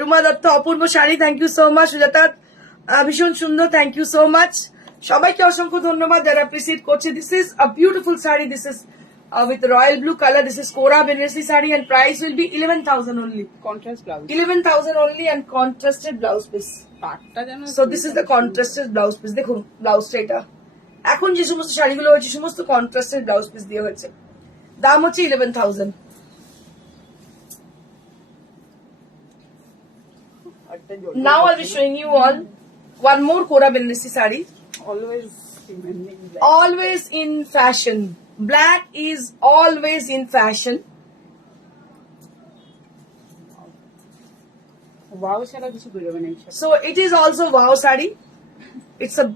Ruma Dutta, অপূর্ব sari. Thank you so much Sujata, ভীষণ সুন্দর। থ্যাংক ইউ সো মাচ, সবাইকে অসংখ্য ধন্যবাদ যারা অ্যাপ্রিসিয়েট করছে। This is a beautiful sari, this is with royal blue color. This is Kora Benarsi saree, and price will be 11,000 only. Contrast blouse 11,000 only, and contrasted blouse piece. পাটটা যেন। So this is the contrasted blouse piece. দেখুন ব্লাউজটা, এটা এখন যে সমস্ত শাড়িগুলো হয়েছে সমস্ত কন্ট্রাস্টেড ব্লাউজ পিস দিয়ে হয়েছে। দাম হচ্ছে 11,000। Now I'll be showing you all one more Kora Benarsi saree. Always demanding. Always in fashion. Black is always in fashion. Wow ছাড়া কিছু বেরোবে না। So it is also wow sari. It's a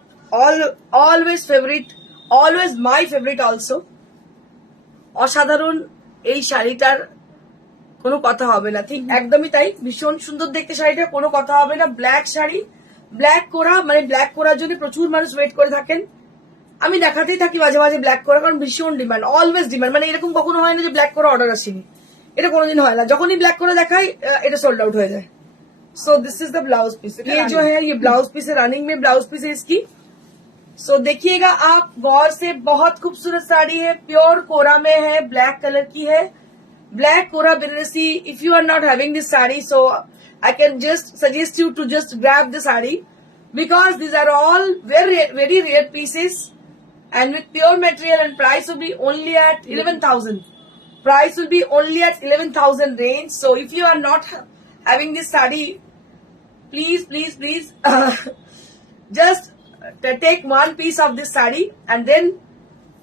always favorite, always my favorite also. অসাধারণ এই শাড়িটার কোনো কথা হবে না, ঠিক একদমই তাই, ভীষণ সুন্দর দেখতে শাড়িটা, কোনো কথা হবে না। ব্ল্যাক শাড়ি ব্ল্যাক কোরা, মানে ব্ল্যাক কোরার জন্য প্রচুর মানুষ ওয়েট করে থাকেন। আমি দেখাতেই থাকি মাঝে মাঝে ব্ল্যাক কোরা, কারণ ভীষণ ডিমান্ড, অলওয়েজ ডিমান্ড। মানে এরকম কখনো হয় না যে ব্ল্যাক কোরা অর্ডার আসেনি, এটা কোনোদিন হয় না। যখনই ব্ল্যাক কোরা দেখাই এটা সোল্ড आउट হয়ে যায়। So this is the blouse piece. ये जो है ये ब्लाउज पीस है, रनिंग में ब्लाउज पीस है इसकी। सो देखिएगा आप गौर से, बहुत खूबसूरत साड़ी है, प्योर कोरा में है, ब्लैक कलर की है, black kora Banarasi. If you are not having this sari, so I can just suggest you to just grab the sari, because these are all very rare pieces and with pure material, and price will be only at 11,000. Price will be only at 11,000 range. So if you are not having this sari, please just take one piece of this sari and then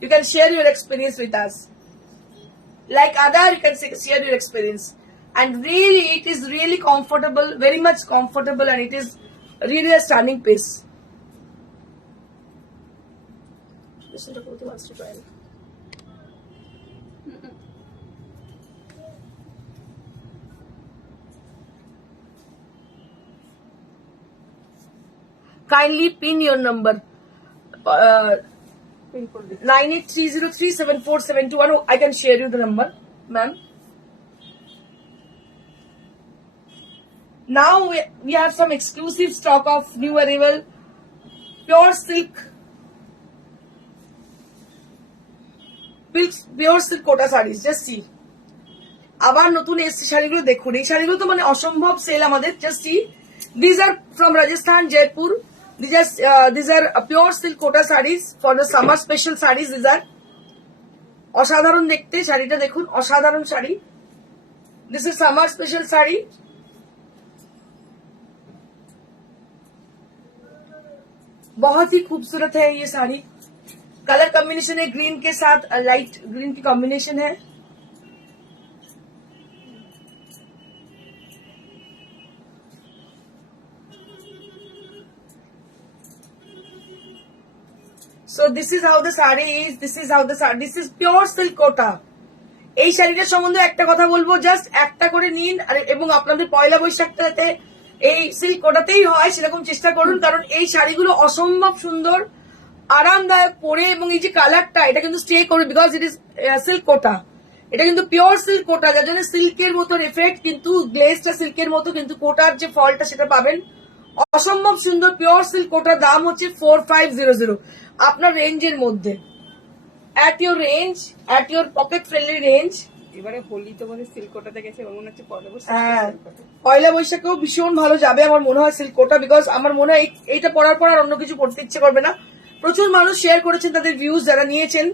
you can share your experience with us. Like other, you can share your experience. And really, it is really comfortable, very much comfortable, and it is really a stunning piece. Kindly pin your number. Pin code देखिए 9830374721. I can share you the number, ma'am. Now we have some exclusive stock of new arrival pure silk quota sarees. Just see. আবার নতুন এসছে শাড়িগুলো দেখুন। এই শাড়িগুলো তো মানে অসম্ভব সেল আমাদের। Just see. These are from Rajasthan, Jaipur. These are pure silk kota sarees for the summer special sarees. These are অসাধারণ দেখতে, শাড়িটা দেখুন, অসাধারণ sari. This is summer special sari. बहुत ही खूबसूरत है ये साड़ी। कलर कॉम्बिनेशन है ग्रीन के साथ, लाइट ग्रीन की कॉम्बिनेशन है। So this is how the saree is. This is how the saree. This is pure silk kota. এই শাড়িটার সম্বন্ধে একটা কথা বলবো, জাস্ট একটা করে নিন, এবং আপনাদের পয়লা বৈশাখটাতে এই সিল্ক কোটাতেই হয় সেরকম চেষ্টা করুন, কারণ এই শাড়িগুলো অসম্ভব সুন্দর, আরামদায়ক পরে, এবং এই যে কালারটা এটা কিন্তু স্টে করবে, বিকজ ইট ইজ সিল্ক কোটা। এটা কিন্তু পিওর সিল্ক কোটা, যার জন্য সিল্কের মতন এফেক্ট, কিন্তু গ্লেজটা সিল্কের মতো, কিন্তু কোটার যে ফলটা সেটা পাবেন। অসম্ভব সুন্দর পিওর সিল্ক কোটার দাম হচ্ছে 4500 আপনার রেঞ্জের মধ্যে, at your range, at your pocket friendly range। এবারে হোলি তো বলে সিল্ক কোটাতে গেছে, আমার মনে হচ্ছে পয়লা বৈশাখ। হ্যাঁ, পয়লা বৈশাখেও ভীষণ ভালো যাবে আমার মনে হয় সিল্ক কোটা, বিকজ আমার মনে হয় এইটা পরার পর আর অন্য কিছু পড়তে ইচ্ছে করবে না। প্রচুর মানুষ শেয়ার করেছেন তাদের ভিউজ, যারা নিয়েছেন।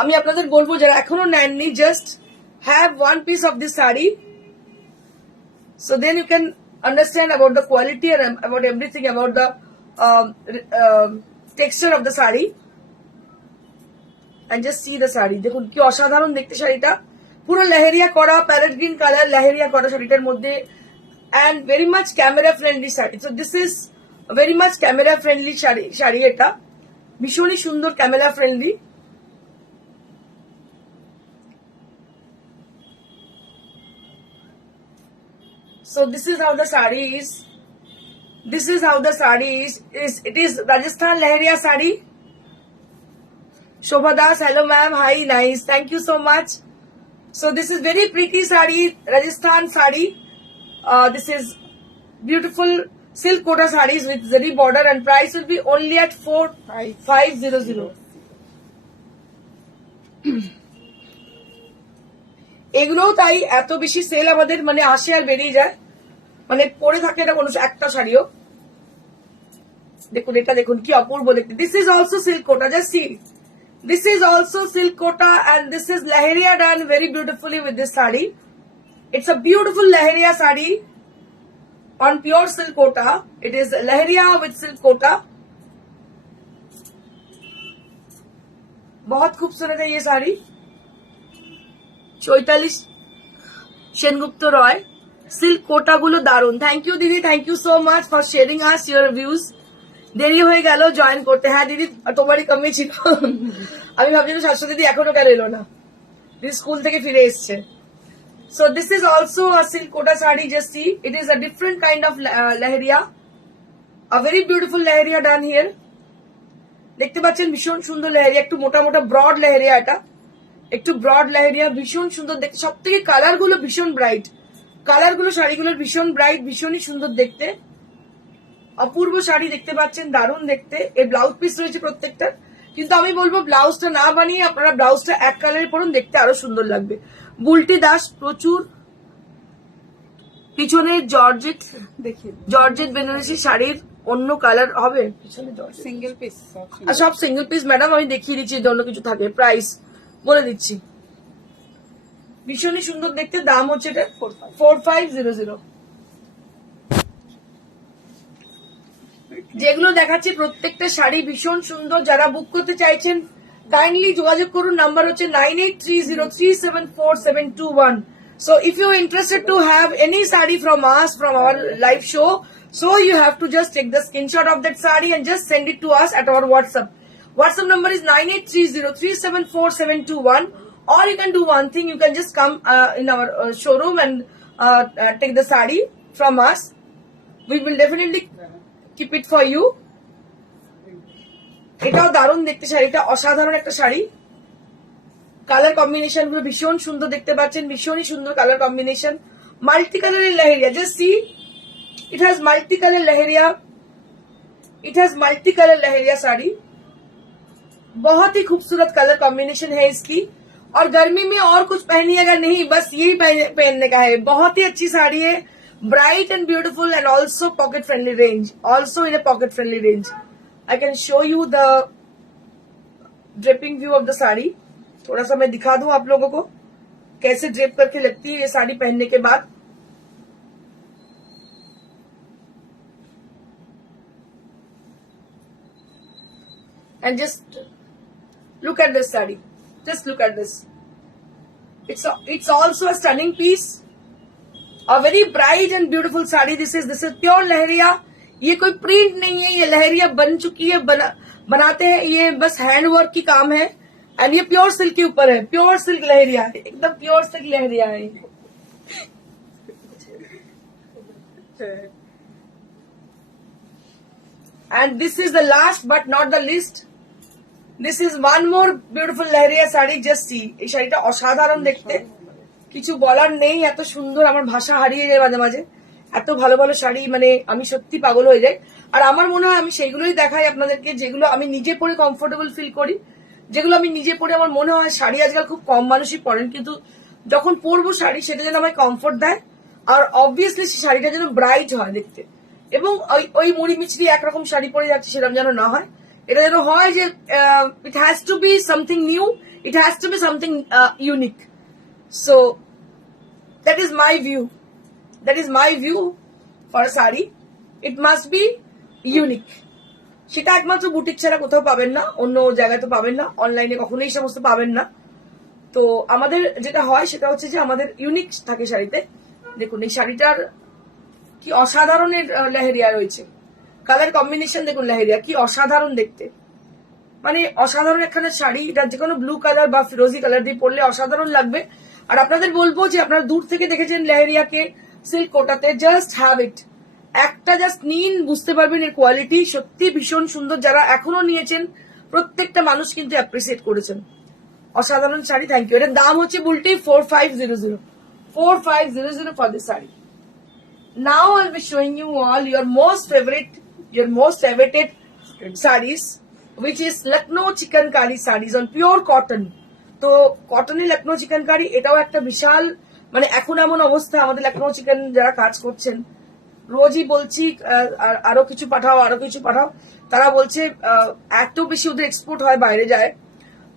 আমি আপনাদের বলবো যারা এখনো নেননি, just have one piece of this sari, so then you can understand about the quality আর about everything, about the texture of the sari. and just see the sari দেখুন কি অসাধারণ দেখতে শাড়িটা, পুরো লেহেরিয়া করা, প্যারেট গ্রিন কালার লেহেরিয়া করা শাড়িটার মধ্যে, and very much camera friendly sari. so this is very much camera friendly sari এটা ভীষণই সুন্দর, camera friendly. so this is how the saree is. This is how the saree is. It is Rajasthan Leheriya saree. Shobha Das, hello ma'am, hi, nice, thank you so much. So this is very pretty saree, Rajasthan saree. This is beautiful silk kota sarees with zari border, and price will be only at 4500. এগুলোও তাই, এত বেশি sell আমাদের মানে আসে আর বেরিয়ে যায়, মানে পরে থাকে না কোনো একটা শাড়িও। দেখুন এটা দেখুন কি অপূর্ব দেখতে। This is also silk Kota, just see, this is also silk kota, and this is Leheriya done very beautifully with this saree. It's a beautiful Leheriya saree on pure silk kota. It is Leheriya with silk kota. बहुत खूबसूरत है ये sari. Chaitali Sengupta Roy, silk Kota गुलो दारुण। Thank you दीदी, thank you so much for sharing us your views. দেরি হয়ে গেল join করতে। হ্যাঁ দিদি, তোমারই কমই ছিল। আমি ভাবছিলাম শাশ্বতী দিদি এখনো কেন এলো না, দিদি স্কুল থেকে ফিরে এসছে। So this is also a silk kota sari, just see, it is a different kind of leheriya. A very beautiful leheriya done here. দেখতে পাচ্ছেন ভীষণ সুন্দর লেহেরিয়া, একটু মোটা মোটা ব্রড লেহেরিয়া, এটা একটু ব্রড লেহেরিয়া, ভীষণ সুন্দর দেখতে। সব থেকে কালার গুলো ভীষণ ব্রাইট, কালার গুলো শাড়িগুলোর ভীষণ ব্রাইট, ভীষণই সুন্দর দেখতে, অপূর্ব শাড়ি দেখতে পাচ্ছেন, দারুণ দেখতে। এর ব্লাউজ পিস রয়েছে প্রত্যেকটা, কিন্তু আমি বলবো ব্লাউজটা না বানিয়ে আপনারা ব্লাউজটা এক কালারে পরুন, দেখতে আরো সুন্দর লাগবে। বুলটি দাস প্রচুর, পিছনে জর্জেট, দেখিয়ে জর্জেট বেনারসি শাড়ির অন্য কালার হবে পিছনে জর্জেট, সিঙ্গেল পিস আর সব সিঙ্গেল পিস ম্যাডাম, আমি দেখিয়ে দিচ্ছি অন্য কিছু থাকে। প্রাইস বলে দিচ্ছি, ভীষণই সুন্দর দেখতে, দাম হচ্ছে এটা 4500। যেগুলো দেখাচ্ছি প্রত্যেকটা শাড়ি ভীষণ সুন্দর। যারা বুক করতে চাইছেন কাইন্ডলি যোগাযোগ করুন, নাম্বার হচ্ছে 9830374721। So if you're interested to have any sari from us, from our live show, so you have to just take the screenshot of that sari and just send it to us at our WhatsApp. WhatsApp number is 9830374721, or you can do one thing, you can just come in our showroom and take the sari from us. We will definitely keep it for you. এটাও দারুণ দেখতে, শাড়িটা অসাধারণ একটা sari. Colour combination গুলো ভীষণ সুন্দর দেখতে পাচ্ছেন, ভীষণই সুন্দর কালার কম্বিনেশন। মাল্টি কালারের leheriya, just see, it has multi colour leheriya, it has multi colour leheriya sari, बहुत ही खूबसूरत कलर कॉम्बिनेशन है इसकी। और गर्मी में और कुछ पहनिएगा नहीं, बस यही पहनने का है। बहुत ही अच्छी साड़ी है, bright and beautiful and also pocket friendly range, also in A pocket friendly range. I can show you the draping view of the sari. थोड़ा सा मैं दिखा दूं आप लोगों को कैसे ड्रेप करके लगती है ये साड़ी पहनने के बाद। And just look at this saree. Just look at this. It's also a stunning piece. A very bright and beautiful saree. This is pure लहरिया। ये कोई प्रिंट नहीं है, ये लहरिया बन चुकी है, बनाते हैं, ये बस हैंड वर्क की काम है। एंड ये प्योर सिल्क के ऊपर है, प्योर सिल्क लहरिया है, एकदम प्योर सिल्क लहरिया है। And this is the last but not the least. This is one more beautiful lehariya sari, just see। এই শাড়িটা অসাধারণ দেখতে, কিছু বলার নেই, এত সুন্দর, আমার ভাষা হারিয়ে যায় মাঝে মাঝে। এত ভালো ভালো শাড়ি, মানে আমি সত্যি পাগল হয়ে যাই। আর আমার মনে হয় আমি সেইগুলোই দেখাই আপনাদেরকে যেগুলো আমি নিজে পরে কমফোর্টেবল ফিল করি, যেগুলো আমি নিজে পরে আমার মনে হয়। শাড়ি আজকাল খুব কম মানুষই পরেন, কিন্তু যখন পরবো শাড়ি সেটা যেন আমায় কমফোর্ট দেয়, আর অবভিয়াসলি সেই শাড়িটা যেন ব্রাইট হয় দেখতে, এবং ওই মুড়ি মিছড়ি একরকম শাড়ি পরে যাচ্ছে সেরকম যেন না হয়। এটা যেন হয় যে it has to be something new, it has to be something unique. So that is my view, that is my view for sari. It must be unique. সেটা একমাত্র বুটিক ছাড়া কোথাও পাবেন না, অন্য জায়গায় তো পাবেন না, অনলাইনে কখনোই এই সমস্ত পাবেন না। তো আমাদের যেটা হয় সেটা হচ্ছে যে আমাদের ইউনিক থাকে শাড়িতে। দেখুন এই শাড়িটার কি অসাধারণের লেহেরিয়া রয়েছে, কালার কম্বিনেশন দেখুন, লেহেরিয়া কি অসাধারণ দেখতে, মানে অসাধারণ একখানে শাড়ি। এটা যে কোনো ব্লু কালার বা ফিরোজি কালার দিয়ে পরলে অসাধারণ লাগবে। আর আপনাদের বলবো যে আপনারা দূর থেকে দেখেছেন লেহেরিয়াকে সিল্ক কোটাতে, জাস্ট হ্যাভ ইট, একটা জাস্ট নিন, বুঝতে পারবেন এর কোয়ালিটি সত্যি ভীষণ সুন্দর। যারা এখনো নিয়েছেন প্রত্যেকটা মানুষ কিন্তু অ্যাপ্রিসিয়েট করেছেন, অসাধারণ শাড়ি। Thank you. এটার দাম হচ্ছে Bulti 4500, 4500 for this sari. Now I'll be showing you all your most awaited sarees, which is Lucknow chikankari sarees on pure cotton. তো কটনের লখনৌ চিকেনকারি, এটাও একটা বিশাল, মানে এখন এমন অবস্থা আমাদের লখনৌ চিকেন যারা কাজ করছেন, রোজই বলছি আরো কিছু পাঠাও, আরো কিছু পাঠাও। তারা বলছে এত বেশি ওদের এক্সপোর্ট হয়, বাইরে যায়,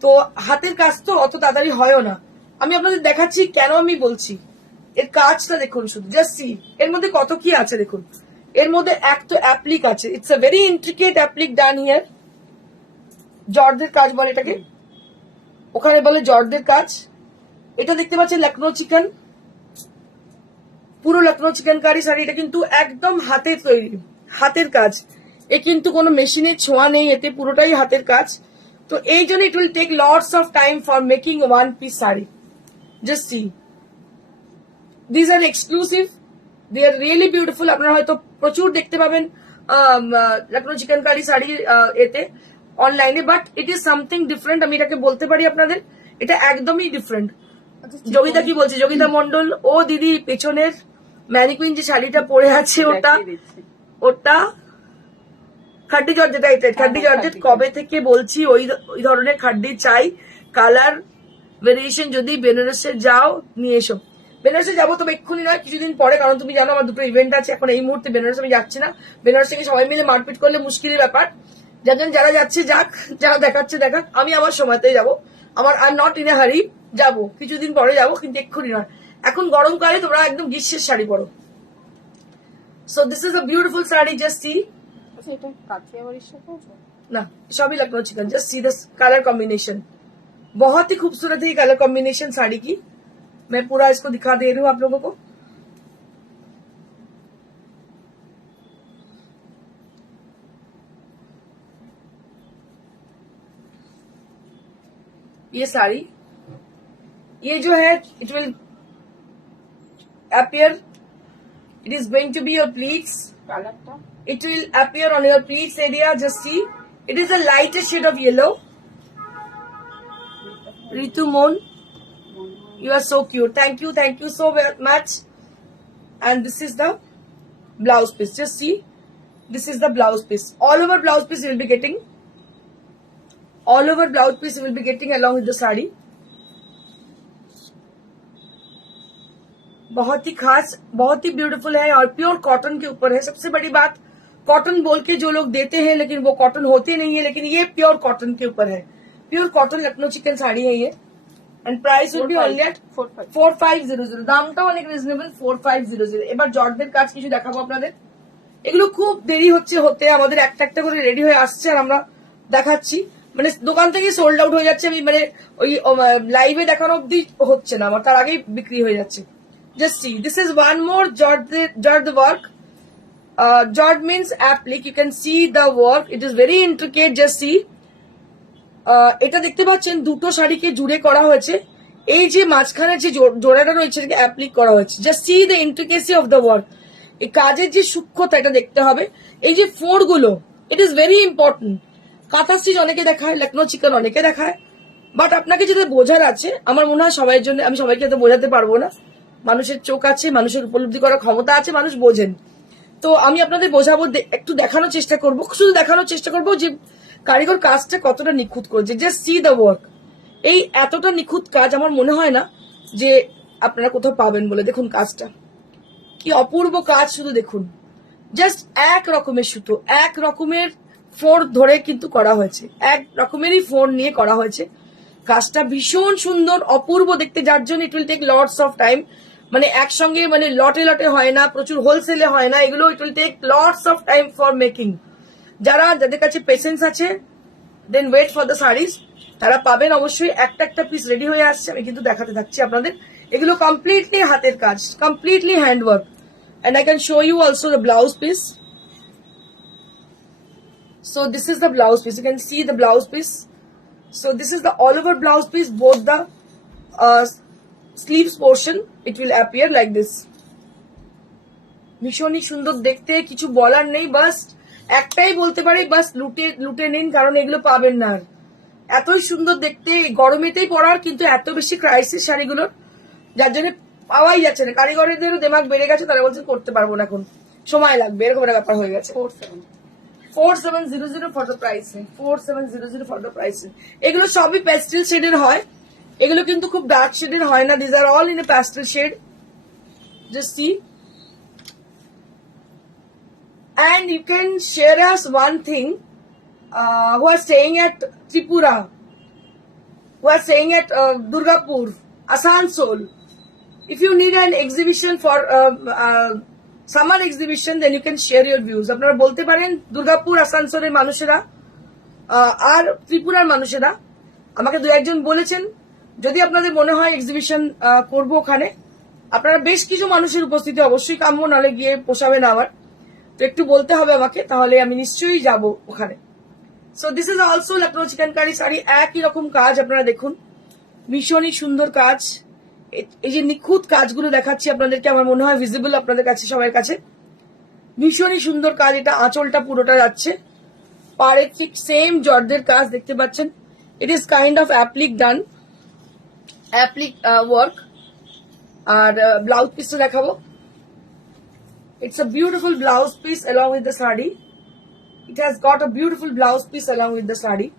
তো হাতের কাজ তো অত তাড়াতাড়ি হয়ও না। আমি আপনাদের দেখাচ্ছি কেন আমি বলছি। এর কাজটা দেখুন শুধু, জাস্ট সি, এর মধ্যে কত কি আছে দেখুন। এর মধ্যে এক তো অ্যাপ্লিক আছে, it's a very intricate applique done here. জর্দের কাজ বলে এটাকে, ওখানে বলে জর্দের কাজ। এটা দেখতে পাচ্ছেন লখনৌ চিকেন, পুরো লখনৌ চিকেনকারি শাড়ি। এটা কিন্তু একদম হাতের তৈরি, হাতের কাজ। এ কিন্তু কোনো মেশিনের ছোঁয়া নেই, এতে পুরোটাই হাতের কাজ। তো এই জন্য it will take lots of time for making one piece sari. Just see, this are exclusive, they are really beautiful. আপনারা হয়তো প্রচুর দেখতে পাবেন লখনৌ চিকেনকারি শাড়ি এতে অনলাইনে, but it is something different. আমি এটাকে বলতে পারি আপনাদের, এটা একদমই ডিফারেন্ট। যোগিতা কি বলছে? যোগিতা মন্ডল, ও দিদি পেছনের ম্যানিকুইন যে শাড়িটা পরে আছে ওটা দেখিয়ে দিচ্ছি। ওটা খাড্ডি জর্জেট, খাড্ডি জর্জেট। কবে থেকে বলছি ওই ধরনের খাড্ডি চাই, কালার ভেরিয়েশন। যদি বেনারসে যাও নিয়ে এসো। বেনারসে যাবো, তবে এক্ষুনি নয়, কিছুদিন পরে, কারণ তুমি জানো আমার দুটো ইভেন্ট আছে। এখন এই মুহূর্তে বেনারস আমি যাচ্ছি না। বেনারস থেকে সবাই মিলে মারপিট করলে মুশকিলের ব্যাপার। যারা যাচ্ছে যাক, যারা দেখাচ্ছে দেখাক, আমি আমার সময়তেই যাবো। আমার আর নট ইন এ হারি, যাবো কিছুদিন পরে যাবো, কিন্তু এক্ষুনি নয়। এখন গরমকালে তোমরা একদম গ্রীষ্মের শাড়ি পরো। So this is a beautiful sari, just C. আচ্ছা, এটা কাঠিয়া বাড়ির সাথে আছে? ना सभी Lucknow chicken, just see this colour combination. बहुत ही खूबसूरत है ये कलर कॉम्बिनेशन साड़ी की। मैं पूरा इसको दिखा दे रही हूँ आप लोगों को। ये साड़ी, ये जो है it will appear, it is going to be your pleats, কালারটা it will appear on your pleats area. Just see, it is a lighter shade of yellow. Ritu Mon, you are so cute. Thank you so very much. And this is the blouse piece. Just see, this is the blouse piece. All over blouse piece you will be getting. All over blouse piece you will be getting along with the sari. बहुत ही खास, बहुत ही beautiful है और pure cotton के ऊपर है। सबसे बड़ी बात, कॉटन बोल के जो लोग देते हैं लेकिन वो कॉटन होते नहीं है, लेकिन ये प्योर कॉटन के ऊपर है। प्योर कॉटन लखनऊ चिकन साड़ी है ये। And price will be only at 4500। দামটাও অনেক রিজনেবল, 4500। এবার জর্জের কাজ কিছু দেখাবো আপনাদের। এগুলো খুব দেরি হতে আমাদের একটা একটা করে রেডি হয়ে আসছে আর আমরা দেখাচ্ছি। মানে দোকান থেকে সোল্ড আউট হয়ে যাচ্ছে। আমি মানে ওই লাইভে দেখানো অব্দি হচ্ছে না আমার, তার আগেই বিক্রি হয়ে যাচ্ছে। Just see, this is one more Jord work. Jord means applique. You can see the work. It is very intricate. Just see. এটা দেখতে পাচ্ছেন দুটো শাড়িকে জুড়ে করা হয়েছে। এই যে মাঝখানে যে জোড়াটা রয়েছে এটাকে অ্যাপ্লিক করা হয়েছে। Just see the intricacy of the work. এই কাজের যে সূক্ষ্মতা এটা দেখতে হবে। এই যে ফোর গুলো, ইট ইজ ভেরি ইম্পর্টেন্ট। কাঁথা স্টিচ অনেকে দেখায়, লখনৌ চিকেন অনেকে দেখায়, বাট আপনাকে যেটা বোঝার আছে, আমার মনে হয় সবাই জন্য, আমি সবাইকে তো বোঝাতে পারবো না। মানুষের চোখ আছে, মানুষের উপলব্ধি করার ক্ষমতা আছে, মানুষ বোঝেন। তো আমি আপনাদের বোঝাবো, একটু দেখানোর চেষ্টা করবো, শুধু দেখানোর চেষ্টা করবো যে কারিগর কাজটা কতটা নিখুঁত করেছে। Just see the work. এই এতটা নিখুঁত কাজ আমার মনে হয় না যে আপনারা কোথাও পাবেন বলে। দেখুন কাজটা কি অপূর্ব কাজ, শুধু দেখুন। জাস্ট এক রকমের সুতো, এক রকমের ফোর ধরে কিন্তু করা হয়েছে, এক রকমেরই ফোর নিয়ে করা হয়েছে। কাজটা ভীষণ সুন্দর, অপূর্ব দেখতে, যার জন্য it will take lots of time. মানে একসঙ্গে মানে লটে লটে হয় না, প্রচুর হোলসেলে হয় না এগুলো। It will take lots of time for making. যাদের কাছে পেশেন্স আছে, then wait for the saris, তারা পাবেন অবশ্যই। একটা একটা পিস রেডি হয়ে আসছে, আমি কিন্তু দেখাতে থাকছি আপনাদের। এগুলো কমপ্লিটলি হাতের কাজ, completely handwork. And I can show you also the blouse piece. So this is the blouse piece. You can see the blouse piece. So this is the all over blouse piece, both the sleeves portion, it will appear like this. ভীষণই সুন্দর দেখতে, কিছু বলার নেই। বাস একটাই বলতে পারি, বাস লুটে নিন, কারণ এগুলো পাবেন না। এতই সুন্দর দেখতে, গরমেতেই পরার, কিন্তু এত বেশি ক্রাইসিস শাড়িগুলোর, যার জন্য পাওয়াই যাচ্ছে না। কারিগরদেরও দেমাগ বেড়ে গেছে, তারা বলছে করতে পারবো না, এখন সময় লাগবে, এরকম একটা ব্যাপার হয়ে গেছে। 4700 for the price, 4700 for the price. এগুলো সবই প্যাস্টেল শেডের হয়, এগুলো কিন্তু খুব ডার্ক শেডের হয় না। This are all in a pastel shade. Just see. And you can share us one thing, who are staying at Tripura, who are staying at Durgapur, Asansol. If you need an exhibition for summer exhibition, then you can share your views. আপনারা বলতে পারেন দুর্গাপুর আসানসোলের মানুষেরা আর ত্রিপুরার মানুষেরা আমাকে দু একজন বলেছেন, যদি আপনাদের মনে হয় এক্সিবিশন করবো ওখানে, আপনারা বেশ কিছু মানুষের উপস্থিতি অবশ্যই কাম্য, নাহলে গিয়ে পোষাবে না আমার। তো একটু বলতে হবে আমাকে, তাহলে আমি নিশ্চয়ই যাব ওখানে। So this is also Lucknow chikankari sari. একই রকম কাজ, আপনারা দেখুন, ভীষণই সুন্দর কাজ। এই যে নিখুঁত কাজগুলো দেখাচ্ছি আপনাদেরকে, আমার মনে হয় ভিজিবল আপনাদের কাছে, সবার কাছে। ভীষণই সুন্দর কাজ, এটা আঁচলটা পুরোটা যাচ্ছে, পাড়ে ঠিক সেম জর্জের কাজ দেখতে পাচ্ছেন। It is kind of applique done, applique work. আর ব্লাউজ পিসটা দেখাবো। It's a beautiful blouse piece along with the saree. It has got a beautiful blouse piece along with the saree,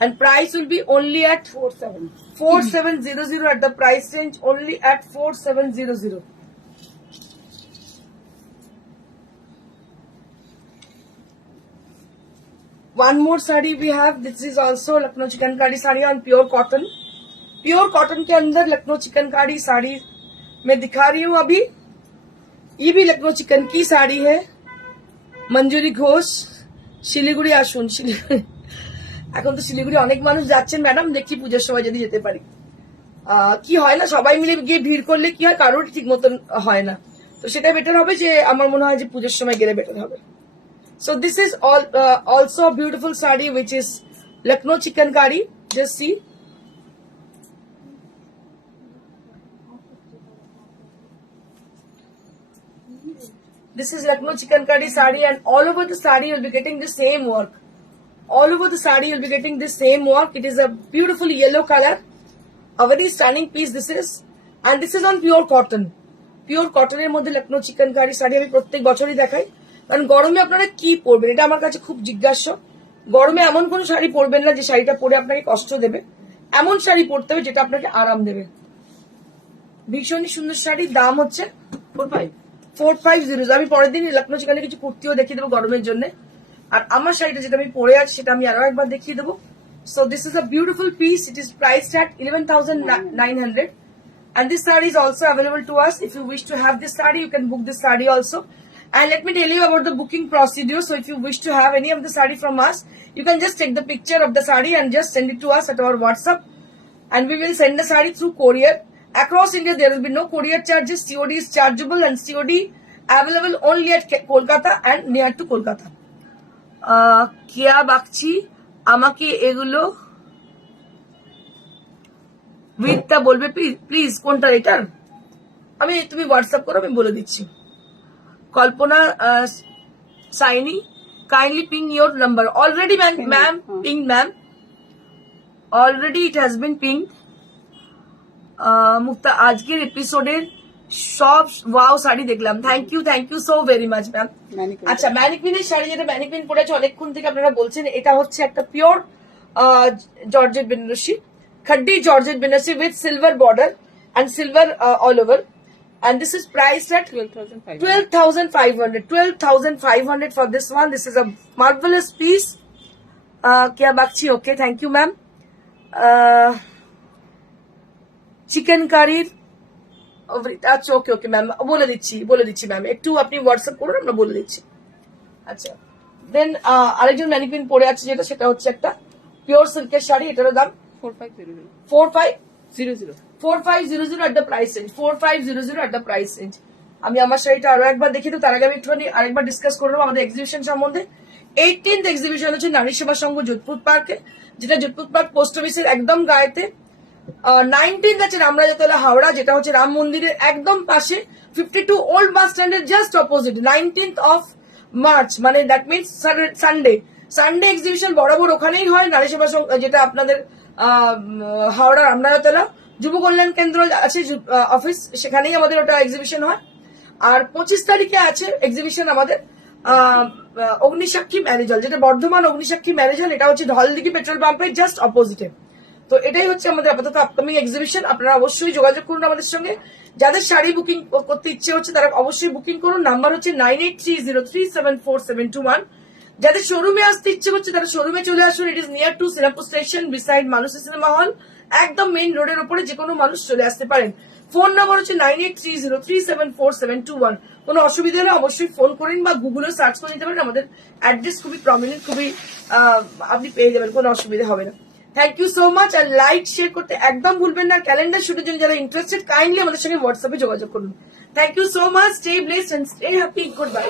and price will be only at 4700 at the price range, only at 4700. One more saree we have. This is also Lucknow chicankari saree on pure cotton. Pure cotton के अंदर लखनऊ चिकनकारी साड़ी मैं दिखा रही हूँ अभी। ये भी Lucknow chicken की साड़ी है। मंजूरी घोष, শিলিগুড়ি আসুন। শিলিগুড়ি এখন তো শিলিগুড়ি অনেক মানুষ যাচ্ছেন ম্যাডাম, দেখি পুজোর সময় যদি যেতে পারি। কি হয় না, সবাই মিলে গিয়ে ভিড় করলে কি হয়, কারোর ঠিক মতন হয় না, তো সেটা বেটার হবে যে আমার মনে হয় যে পুজোর সময় গেলে বেটার হবে। So this is also beautiful sari which is Lucknow chikankari. Just see. This is Lucknow chicankari saree, and all over the saree you'll be getting the same work. All over the saree you'll be getting the same work. It is a beautiful yellow color, a very stunning piece this is, and this is on pure cotton. Pure cotton এর মধ্যে Lucknow chicankari sari আমি প্রত্যেক বছরই দেখাই, কারণ গরমে আপনারা কি পরবেন এটা আমার কাছে খুব জিজ্ঞাসা। গরমে এমন কোন শাড়ি পরবেন না যে শাড়িটা পরে আপনাকে কষ্ট দেবে, এমন শাড়ি পরতে হবে যেটা আপনাকে আরাম দেবে। ভীষণই সুন্দর শাড়ি, দাম হচ্ছে 4500। আমি পরের দিন লখনৌ চিকেনে কিছু কুর্তিও দেখিয়ে দেবো গরমের জন্য, আর আমার শাড়িটা যেটা আমি পরে আছি সেটা আমি আরো একবার দেখিয়ে দেবো। So this is a beautiful piece. It is priced at 11,900, and this saree is also available to us. If you wish to have this saree, you can book this saree also. And let me tell you about the booking procedure. So if you wish to have any of the saree from us, you can just take the picture of the saree and just send it to us at our WhatsApp, and we will send the saree through courier. Across India, there will be no courier charges. COD is chargeable, and COD available only at Kolkata and near to Kolkata. Kia Bakchi, আমাকে এগুলো উইথটা বলবে please, কোনটা এটার? তুমি WhatsApp করো, আমি বলে দিচ্ছি। Kalpana Saini, kindly ping your number. Already ma'am ping ma'am, already it has been ping. Mukta, আজকের এপিসোডের সব ওয়াও শাড়ি দেখলাম, thank you so very much ma'am. আচ্ছা, ম্যানিকুইনের শাড়ি, যেটা ম্যানিকুইন পরেছে অনেকক্ষণ থেকে আপনারা বলছেন, এটা হচ্ছে একটা pure georgette Banarasi, khaddi georgette Banarasi with silver border and silver all over, and this is priced at 12,500. 12,500 for this one. This is a marvelous piece. Kya Bakchi, okay, thank you ma'am. চিকেন কারির আচ্ছা, ওকে ম্যাম, বলে দিচ্ছি ma'am, একটু আপনি WhatsApp করুন, আমরা বলে দিচ্ছি। আচ্ছা, দেন আরেকজন ম্যানিকুইন পরে আছে যেটা, সেটা হচ্ছে একটা পিওর সিল্কের শাড়ি, এটারও দাম 4500 at the price range. 4500 at the price range. আমি আমার শাড়িটা আরো একবার দেখি, তো তার আগে আমি একটুখানি আরেকবার ডিসকাস করে নেবো আমাদের এক্সিবিশন সম্বন্ধে। 18th এক্সিবিশন হচ্ছে নারী সেবা সংঘ যোধপুর পার্কে, যেটা যোধপুর পার্ক পোস্ট অফিসের একদম গায়েতে। 19th আছে রামরাজাতলা হাওড়া, যেটা হচ্ছে রাম মন্দিরের একদম পাশে, 52 ওল্ড বাস স্ট্যান্ডের just opposite. 19th of March, মানে দ্যাট মিনস সানডে এক্সিবিশন বরাবর ওখানেই হয়। নারী সেবা সংঘ, যেটা আপনাদের হাওড়া রামরাজাতলা যুব কল্যাণ কেন্দ্র আছে অফিস, সেখানেই আমাদের ওটা এক্সিবিশন হয়। আর 25 তারিখে আছে এক্সিবিশন আমাদের অগ্নিসাক্ষী ম্যারেজল, যেটা বর্ধমান অগ্নিসাক্ষী ম্যারেজল, এটা হচ্ছে ঢলদিঘি পেট্রোল পাম্পের জাস্ট অপোজিটে। তো এটাই হচ্ছে আমাদের আপাতত আপকামিং এক্সিবিশন। আপনারা অবশ্যই যোগাযোগ করুন আমাদের সঙ্গে। যাদের শাড়ি বুকিং করতে ইচ্ছে হচ্ছে তারা অবশ্যই বুকিং করুন। নাম্বার হচ্ছে 9830374721। যাদের শোরুমে আসতে ইচ্ছে হচ্ছে তারা শোরুমে চলে আসুন। It is near to Sirapur station, beside Manasi cinema hall, একদম মেইন রোডের উপরে যে কোনো মানুষ চলে আসতে পারেন। ফোন নাম্বার হচ্ছে 9830374721। কোনো অসুবিধা হলে অবশ্যই ফোন করেন বা গুগলে সার্চ করে নিতে পারেন। আমাদের অ্যাড্রেস খুবই প্রমিনেন্ট, খুবই আপনি পেয়ে যাবেন, কোনো অসুবিধা হবে না। Thank you so much. আর লাইক শেয়ার করতে একদম ভুলবেন না। ক্যালেন্ডার শুটের জন্য যারা ইন্টারেস্টেড, কাইন্ডলি আমাদের সঙ্গে হোয়াটসঅ্যাপে যোগাযোগ করুন। Thank you so much. Stay blessed and stay happy. Good by.